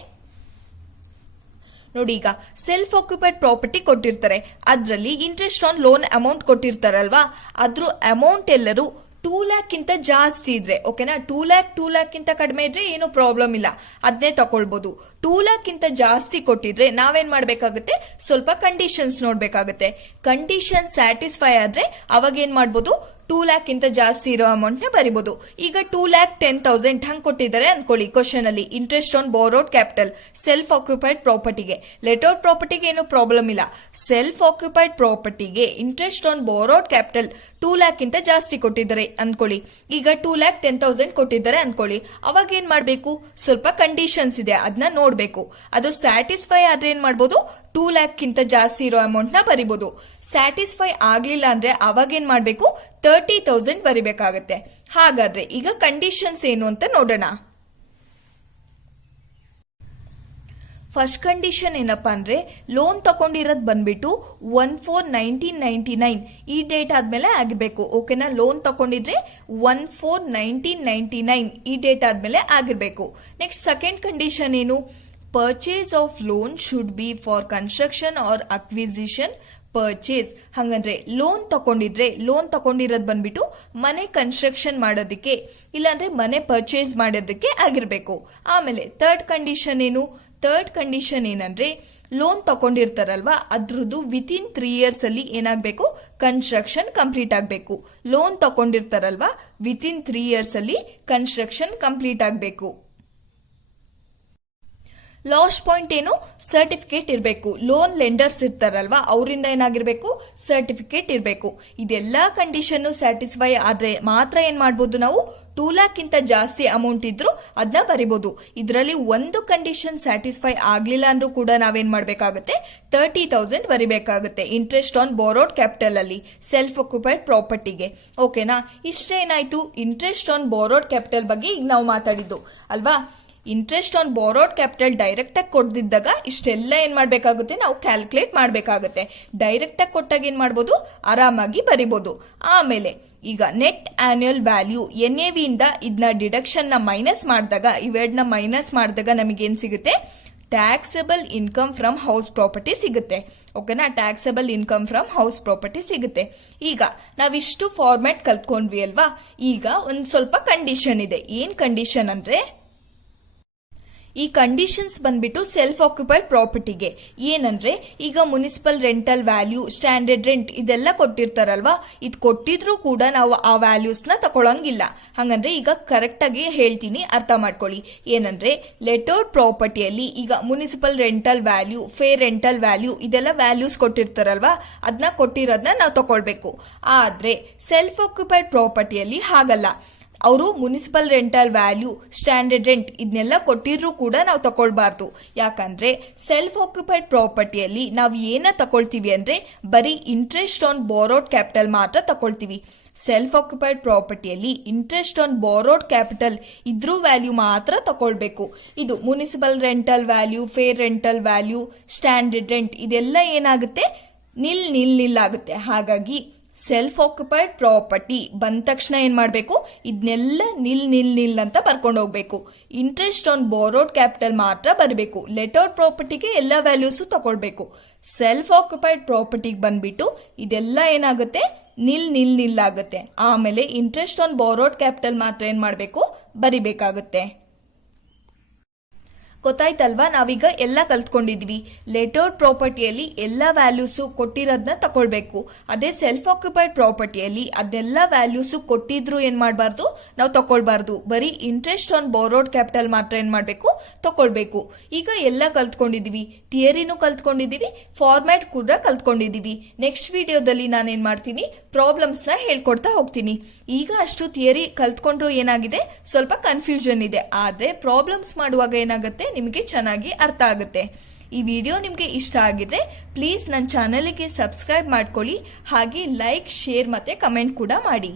ನೋಡಿ, ಈಗ ಸೆಲ್ಫ್ ಆಕ್ಯುಪೈಡ್ ಪ್ರಾಪರ್ಟಿ ಕೊಟ್ಟಿರ್ತಾರೆ, ಅದರಲ್ಲಿ ಇಂಟ್ರೆಸ್ಟ್ ಆನ್ ಲೋನ್ ಅಮೌಂಟ್ ಕೊಟ್ಟಿರ್ತಾರಲ್ವಾ, ಅದ್ರ ಅಮೌಂಟ್ ಎಲ್ಲರೂ 2 ಲ್ಯಾಕ್ಕಿಂತ ಜಾಸ್ತಿ ಇದ್ರೆ, ಓಕೆನಾ? 2 ಲ್ಯಾಕ್ಕಿಂತ ಕಡಿಮೆ ಇದ್ರೆ ಏನು ಪ್ರಾಬ್ಲಮ್ ಇಲ್ಲ, ಅದನ್ನೇ ತಗೊಳ್ಬಹುದು. 2 ಲ್ಯಾಕ್ಕಿಂತ ಜಾಸ್ತಿ ಕೊಟ್ಟಿದ್ರೆ ನಾವೇನ್ ಮಾಡ್ಬೇಕಾಗುತ್ತೆ ಸ್ವಲ್ಪ ಕಂಡೀಷನ್ಸ್ ನೋಡ್ಬೇಕಾಗುತ್ತೆ. ಕಂಡೀಷನ್ ಸ್ಯಾಟಿಸ್ಫೈ ಆದ್ರೆ ಅವಾಗ ಏನ್ ಮಾಡ್ಬೋದು 2 ಲ್ಯಾಕ್ಕಿಂತ ಜಾಸ್ತಿ ಇರೋ ಅಮೌಂಟ್ ನ ಬರಿಬಹುದು. ಈಗ 2,10,000 ಹಂಗ್ ಕೊಟ್ಟಿದ್ದಾರೆ ಅನ್ಕೊಳ್ಳಿ ಕ್ವಶನ್ ಅಲ್ಲಿ. Interest on borrowed capital self occupied ಪ್ರಾಪರ್ಟಿಗೆ. ಲೆಟೌಟ್ ಪ್ರಾಪರ್ಟಿಗೆ ಏನು ಪ್ರಾಬ್ಲಮ್ ಇಲ್ಲ. ಸೆಲ್ಫ್ ಆಕ್ಯುಪೈಡ್ ಪ್ರಾಪರ್ಟಿಗೆ ಇಂಟ್ರೆಸ್ಟ್ ಆನ್ ಬೋರೋಡ್ ಕ್ಯಾಪಿಟಲ್ 2 ಲ್ಯಾಕ್ಕಿಂತ ಜಾಸ್ತಿ ಕೊಟ್ಟಿದ್ದಾರೆ ಅನ್ಕೊಳ್ಳಿ. ಈಗ 2,10,000 ಕೊಟ್ಟಿದ್ದಾರೆ ಅನ್ಕೊಳ್ಳಿ. ಅವಾಗ ಏನ್ ಮಾಡ್ಬೇಕು ಸ್ವಲ್ಪ ಕಂಡೀಷನ್ಸ್ ಇದೆ, ಅದನ್ನ ನೋಡ್ಬೇಕು. ಅದು ಸ್ಯಾಟಿಸ್ಫೈ ಆದ್ರೆ ಏನ್ ಮಾಡ್ಬೋದು 2 ಲ್ಯಾಕ್ಕಿಂತ ಜಾಸ್ತಿ ಇರೋ ಅಮೌಂಟ್ ನ ಬರಿಬಹುದು. ಸ್ಯಾಟಿಸ್ಫೈ ಆಗ್ಲಿಲ್ಲ ಅಂದ್ರೆ ಅವಾಗ ಏನ್ ಮಾಡ್ಬೇಕು 30,000 ಬರಿಬೇಕಾಗತ್ತೆ. ಹಾಗಾದ್ರೆ ಈಗ ಕಂಡೀಷನ್ಸ್ ಏನು ಅಂತ ನೋಡೋಣ. ಫಸ್ಟ್ ಕಂಡೀಷನ್ ಏನಪ್ಪಾ ಅಂದ್ರೆ ಲೋನ್ ತಗೊಂಡಿರೋದು ಬಂದ್ಬಿಟ್ಟು 1/4/1999 ಈ ಡೇಟ್ ಆದ್ಮೇಲೆ ಆಗಿರ್ಬೇಕು. ಓಕೆನಾ? ಲೋನ್ ತಗೊಂಡಿದ್ರೆ 1/4/1999 ಈ ಡೇಟ್ ಆದ್ಮೇಲೆ ಆಗಿರ್ಬೇಕು. ನೆಕ್ಸ್ಟ್ ಸೆಕೆಂಡ್ ಕಂಡೀಷನ್ ಏನು? Purchase of loan should be for construction or acquisition purchase. ಹಂಗಂದ್ರೆ ಲೋನ್ ತಗೊಂಡಿರೋದು ಬಂದ್ಬಿಟ್ಟು ಮನೆ ಕನ್ಸ್ಟ್ರಕ್ಷನ್ ಮಾಡೋದಕ್ಕೆ ಇಲ್ಲಾಂದ್ರೆ ಮನೆ ಪರ್ಚೇಸ್ ಮಾಡೋದಕ್ಕೆ ಆಗಿರ್ಬೇಕು. ಆಮೇಲೆ ಥರ್ಡ್ ಕಂಡೀಷನ್ ಏನು? ಥರ್ಡ್ ಕಂಡೀಷನ್ ಏನಂದ್ರೆ ಲೋನ್ ತಗೊಂಡಿರ್ತಾರಲ್ವಾ ಅದ್ರದ್ದು ವಿತಿನ್ 3 years ಅಲ್ಲಿ ಏನಾಗಬೇಕು ಕನ್ಸ್ಟ್ರಕ್ಷನ್ ಕಂಪ್ಲೀಟ್ ಆಗಬೇಕು. ಲೋನ್ ತಗೊಂಡಿರ್ತಾರಲ್ವಾ ವಿತಿನ್ 3 years ಅಲ್ಲಿ ಕನ್ಸ್ಟ್ರಕ್ಷನ್ ಕಂಪ್ಲೀಟ್ ಆಗಬೇಕು. ಲಾಸ್ಟ್ ಪಾಯಿಂಟ್ ಏನು, ಸರ್ಟಿಫಿಕೇಟ್ ಇರಬೇಕು. ಲೋನ್ ಲೆಂಡರ್ಸ್ ಇರ್ತಾರಲ್ವಾ, ಅವರಿಂದ ಏನಾಗಿರ್ಬೇಕು, ಸರ್ಟಿಫಿಕೇಟ್ ಇರಬೇಕು. ಇದೆಲ್ಲಾ ಕಂಡೀಷನ್ ಸ್ಯಾಟಿಸ್ಫೈ ಆದ್ರೆ ಮಾತ್ರ ಏನ್ ಮಾಡ್ಬೋದು ನಾವು, 2 lakh ಕಿಂತ ಜಾಸ್ತಿ ಅಮೌಂಟ್ ಇದ್ರು ಅದನ್ನ ಬರಿಬಹುದು. ಇದರಲ್ಲಿ ಒಂದು ಕಂಡೀಷನ್ ಸ್ಯಾಟಿಸ್ಫೈ ಆಗ್ಲಿಲ್ಲ ಅಂದ್ರೂ ಕೂಡ ನಾವೇನ್ ಮಾಡ್ಬೇಕಾಗುತ್ತೆ, 30,000 ಬರಿಬೇಕಾಗುತ್ತೆ ಇಂಟ್ರೆಸ್ಟ್ ಆನ್ ಬೋರೋಡ್ ಕ್ಯಾಪಿಟಲ್ ಅಲ್ಲಿ ಸೆಲ್ಫ್ ಆಕ್ಯುಪೈಡ್ ಪ್ರಾಪರ್ಟಿಗೆ. ಓಕೆನಾ, ಇಷ್ಟೇನಾಯ್ತು ಇಂಟ್ರೆಸ್ಟ್ ಆನ್ ಬೋರೋಡ್ ಕ್ಯಾಪಿಟಲ್ ಬಗ್ಗೆ ಈಗ ನಾವು ಮಾತಾಡಿದ್ದು ಅಲ್ವಾ. Interest on borrowed capital direct ಆಗಿ ಕೊಡ್ದಿದ್ದಾಗ ಇಷ್ಟೆಲ್ಲ ಏನ್ ಮಾಡ್ಬೇಕಾಗುತ್ತೆ, ನಾವು ಕ್ಯಾಲ್ಕುಲೇಟ್ ಮಾಡ್ಬೇಕಾಗುತ್ತೆ. ಡೈರೆಕ್ಟ್ ಆಗಿ ಕೊಟ್ಟಾಗ ಏನ್ ಮಾಡ್ಬೋದು, ಆರಾಮಾಗಿ ಬರಿಬಹುದು. ಆಮೇಲೆ ಈಗ ನೆಟ್ ಆನ್ಯುಯಲ್ ವ್ಯಾಲ್ಯೂ NAV ಇಂದ ಇದನ್ನ ಡಿಡಕ್ಷನ್ ನ ಮೈನಸ್ ಮಾಡಿದಾಗ, ಇವೆರಡನ್ನ ಮೈನಸ್ ಮಾಡಿದಾಗ ನಮಗೇನ್ ಸಿಗುತ್ತೆ, taxable income from house property ಸಿಗುತ್ತೆ. ಓಕೆನಾ, taxable income from house property ಸಿಗುತ್ತೆ. ಈಗ ನಾವಿಷ್ಟು ಫಾರ್ಮ್ಯಾಟ್ ಕಲ್ತ್ಕೊಂಡ್ವಿ ಅಲ್ವಾ. ಈಗ ಒಂದ್ ಸ್ವಲ್ಪ ಕಂಡೀಷನ್ ಇದೆ. ಏನ್ ಕಂಡೀಷನ್ ಅಂದ್ರೆ, ಈ ಕಂಡೀಷನ್ಸ್ ಬಂದ್ಬಿಟ್ಟು ಸೆಲ್ಫ್ ಆಕ್ಯುಪೈಡ್ ಪ್ರಾಪರ್ಟಿಗೆ. ಏನಂದ್ರೆ ಈಗ municipal rental value, standard rent ಇದೆಲ್ಲ ಕೊಟ್ಟಿರ್ತಾರಲ್ವಾ, ಇದು ಕೊಟ್ಟಿದ್ರು ಕೂಡ ನಾವು ಆ ವ್ಯಾಲ್ಯೂಸ್ ನ ತಗೊಳಂಗಿಲ್ಲ. ಹಂಗಂದ್ರೆ ಈಗ ಕರೆಕ್ಟ್ ಆಗಿ ಹೇಳ್ತೀನಿ, ಅರ್ಥ ಮಾಡ್ಕೊಳ್ಳಿ. ಏನಂದ್ರೆ ಲೆಟರ್ಡ್ ಪ್ರಾಪರ್ಟಿಯಲ್ಲಿ ಈಗ municipal rental value, fair rental value ಇದೆಲ್ಲ ವ್ಯಾಲ್ಯೂಸ್ ಕೊಟ್ಟಿರ್ತಾರಲ್ವಾ, ಅದನ್ನ ಕೊಟ್ಟಿರೋದನ್ನ ನಾವು ತಗೊಳ್ಬೇಕು. ಆದ್ರೆ ಸೆಲ್ಫ್ ಆಕ್ಯುಪೈಡ್ ಪ್ರಾಪರ್ಟಿಯಲ್ಲಿ ಹಾಗಲ್ಲ. ಅವರು municipal rental value, standard rent ಇದನ್ನೆಲ್ಲ ಕೊಟ್ಟಿದ್ರು ಕೂಡ ನಾವು ತಗೊಳ್ಬಾರ್ದು. ಯಾಕಂದ್ರೆ ಸೆಲ್ಫ್ ಆಕ್ಯುಪೈಡ್ ಪ್ರಾಪರ್ಟಿಯಲ್ಲಿ ನಾವು ಏನ ತಗೊಳ್ತೀವಿ ಅಂದ್ರೆ ಬರೀ ಇಂಟ್ರೆಸ್ಟ್ ಆನ್ ಬೋರೋಡ್ ಕ್ಯಾಪಿಟಲ್ ಮಾತ್ರ ತಗೊಳ್ತೀವಿ. ಸೆಲ್ಫ್ ಆಕ್ಯುಪೈಡ್ ಪ್ರಾಪರ್ಟಿಯಲ್ಲಿ ಇಂಟ್ರೆಸ್ಟ್ ಆನ್ ಬೋರೋಡ್ ಕ್ಯಾಪಿಟಲ್ ಇದ್ರೂ ವ್ಯಾಲ್ಯೂ ಮಾತ್ರ ತಗೊಳ್ಬೇಕು. ಇದು municipal rental value, fair rental value, standard rent ಇದೆಲ್ಲ ಏನಾಗುತ್ತೆ, ನಿಲ್ ಆಗುತ್ತೆ. ಹಾಗಾಗಿ ಸೆಲ್ಫ್ ಆಕ್ಯುಪೈಡ್ ಪ್ರಾಪರ್ಟಿ ಬಂದ ತಕ್ಷಣ ಏನ್ ಮಾಡ್ಬೇಕು, ಇದನ್ನೆಲ್ಲ ನಿಲ್ ಅಂತ ಬರ್ಕೊಂಡು ಹೋಗ್ಬೇಕು. ಇಂಟ್ರೆಸ್ಟ್ ಆನ್ ಬೋರೋಡ್ ಕ್ಯಾಪಿಟಲ್ ಮಾತ್ರ ಬರಬೇಕು. ಲೆಟರ್ಡ್ ಪ್ರಾಪರ್ಟಿಗೆ ಎಲ್ಲ ವ್ಯಾಲ್ಯೂಸ್ ತಗೊಳ್ಬೇಕು. ಸೆಲ್ಫ್ ಆಕ್ಯುಪೈಡ್ ಪ್ರಾಪರ್ಟಿಗೆ ಬಂದ್ಬಿಟ್ಟು ಇದೆಲ್ಲ ಏನಾಗುತ್ತೆ, ನಿಲ್ ಆಗುತ್ತೆ. ಆಮೇಲೆ ಇಂಟ್ರೆಸ್ಟ್ ಆನ್ ಬೋರೋಡ್ ಕ್ಯಾಪಿಟಲ್ ಮಾತ್ರ ಏನ್ ಮಾಡ್ಬೇಕು, ಬರಿಬೇಕಾಗುತ್ತೆ. ಗೊತ್ತಾಯ್ತಲ್ವಾ, ನಾವೀಗ ಎಲ್ಲ ಕಲ್ತ್ಕೊಂಡಿದ್ವಿ. ಲೆಟರ್ಡ್ ಪ್ರಾಪರ್ಟಿಯಲ್ಲಿ ಎಲ್ಲ ವ್ಯಾಲ್ಯೂಸ್ ಕೊಟ್ಟಿರೋದನ್ನ ತಗೊಳ್ಬೇಕು. ಅದೇ ಸೆಲ್ಫ್ ಆಕ್ಯುಪೈಡ್ ಪ್ರಾಪರ್ಟಿಯಲ್ಲಿ ಅದೆಲ್ಲ ವ್ಯಾಲ್ಯೂಸ್ ಕೊಟ್ಟಿದ್ರು ಏನ್ ಮಾಡಬಾರ್ದು, ನಾವು ತಗೊಳ್ಬಾರ್ದು. ಬರೀ ಇಂಟ್ರೆಸ್ಟ್ ಆನ್ ಬೋರೋಡ್ ಕ್ಯಾಪಿಟಲ್ ಮಾತ್ರ ಏನ್ ಮಾಡ್ಬೇಕು, ತಗೊಳ್ಬೇಕು. ಈಗ ಎಲ್ಲ ಕಲ್ತ್ಕೊಂಡಿದೀವಿ, ಥಿಯರಿನೂ ಕಲ್ತ್ಕೊಂಡಿದೀವಿ, ಫಾರ್ಮ್ಯಾಟ್ ಕೂಡ ಕಲ್ತ್ಕೊಂಡಿದೀವಿ. ನೆಕ್ಸ್ಟ್ ವಿಡಿಯೋದಲ್ಲಿ ನಾನೇನ್ ಮಾಡ್ತೀನಿ, ಪ್ರಾಬ್ಲಮ್ಸ್ ನ ಹೇಳ್ಕೊಡ್ತಾ ಹೋಗ್ತೀನಿ. ಈಗ ಅಷ್ಟು ಥಿಯರಿ ಕಲ್ತ್ಕೊಂಡ್ರು ಏನಾಗಿದೆ, ಸ್ವಲ್ಪ ಕನ್ಫ್ಯೂಷನ್ ಇದೆ. ಆದ್ರೆ ಪ್ರಾಬ್ಲಮ್ಸ್ ಮಾಡುವಾಗ ಏನಾಗುತ್ತೆ, ನಿಮಗೆ ಚೆನ್ನಾಗಿ ಅರ್ಥ ಆಗುತ್ತೆ. ಈ ವಿಡಿಯೋ ನಿಮಗೆ ಇಷ್ಟ ಆಗಿದ್ರೆ ಪ್ಲೀಸ್ ನನ್ನ ಚಾನೆಲ್ಗೆ ಸಬ್ಸ್ಕ್ರೈಬ್ ಮಾಡ್ಕೊಳ್ಳಿ. ಹಾಗೆ ಲೈಕ್, ಶೇರ್ ಮತ್ತೆ ಕಮೆಂಟ್ ಕೂಡ ಮಾಡಿ.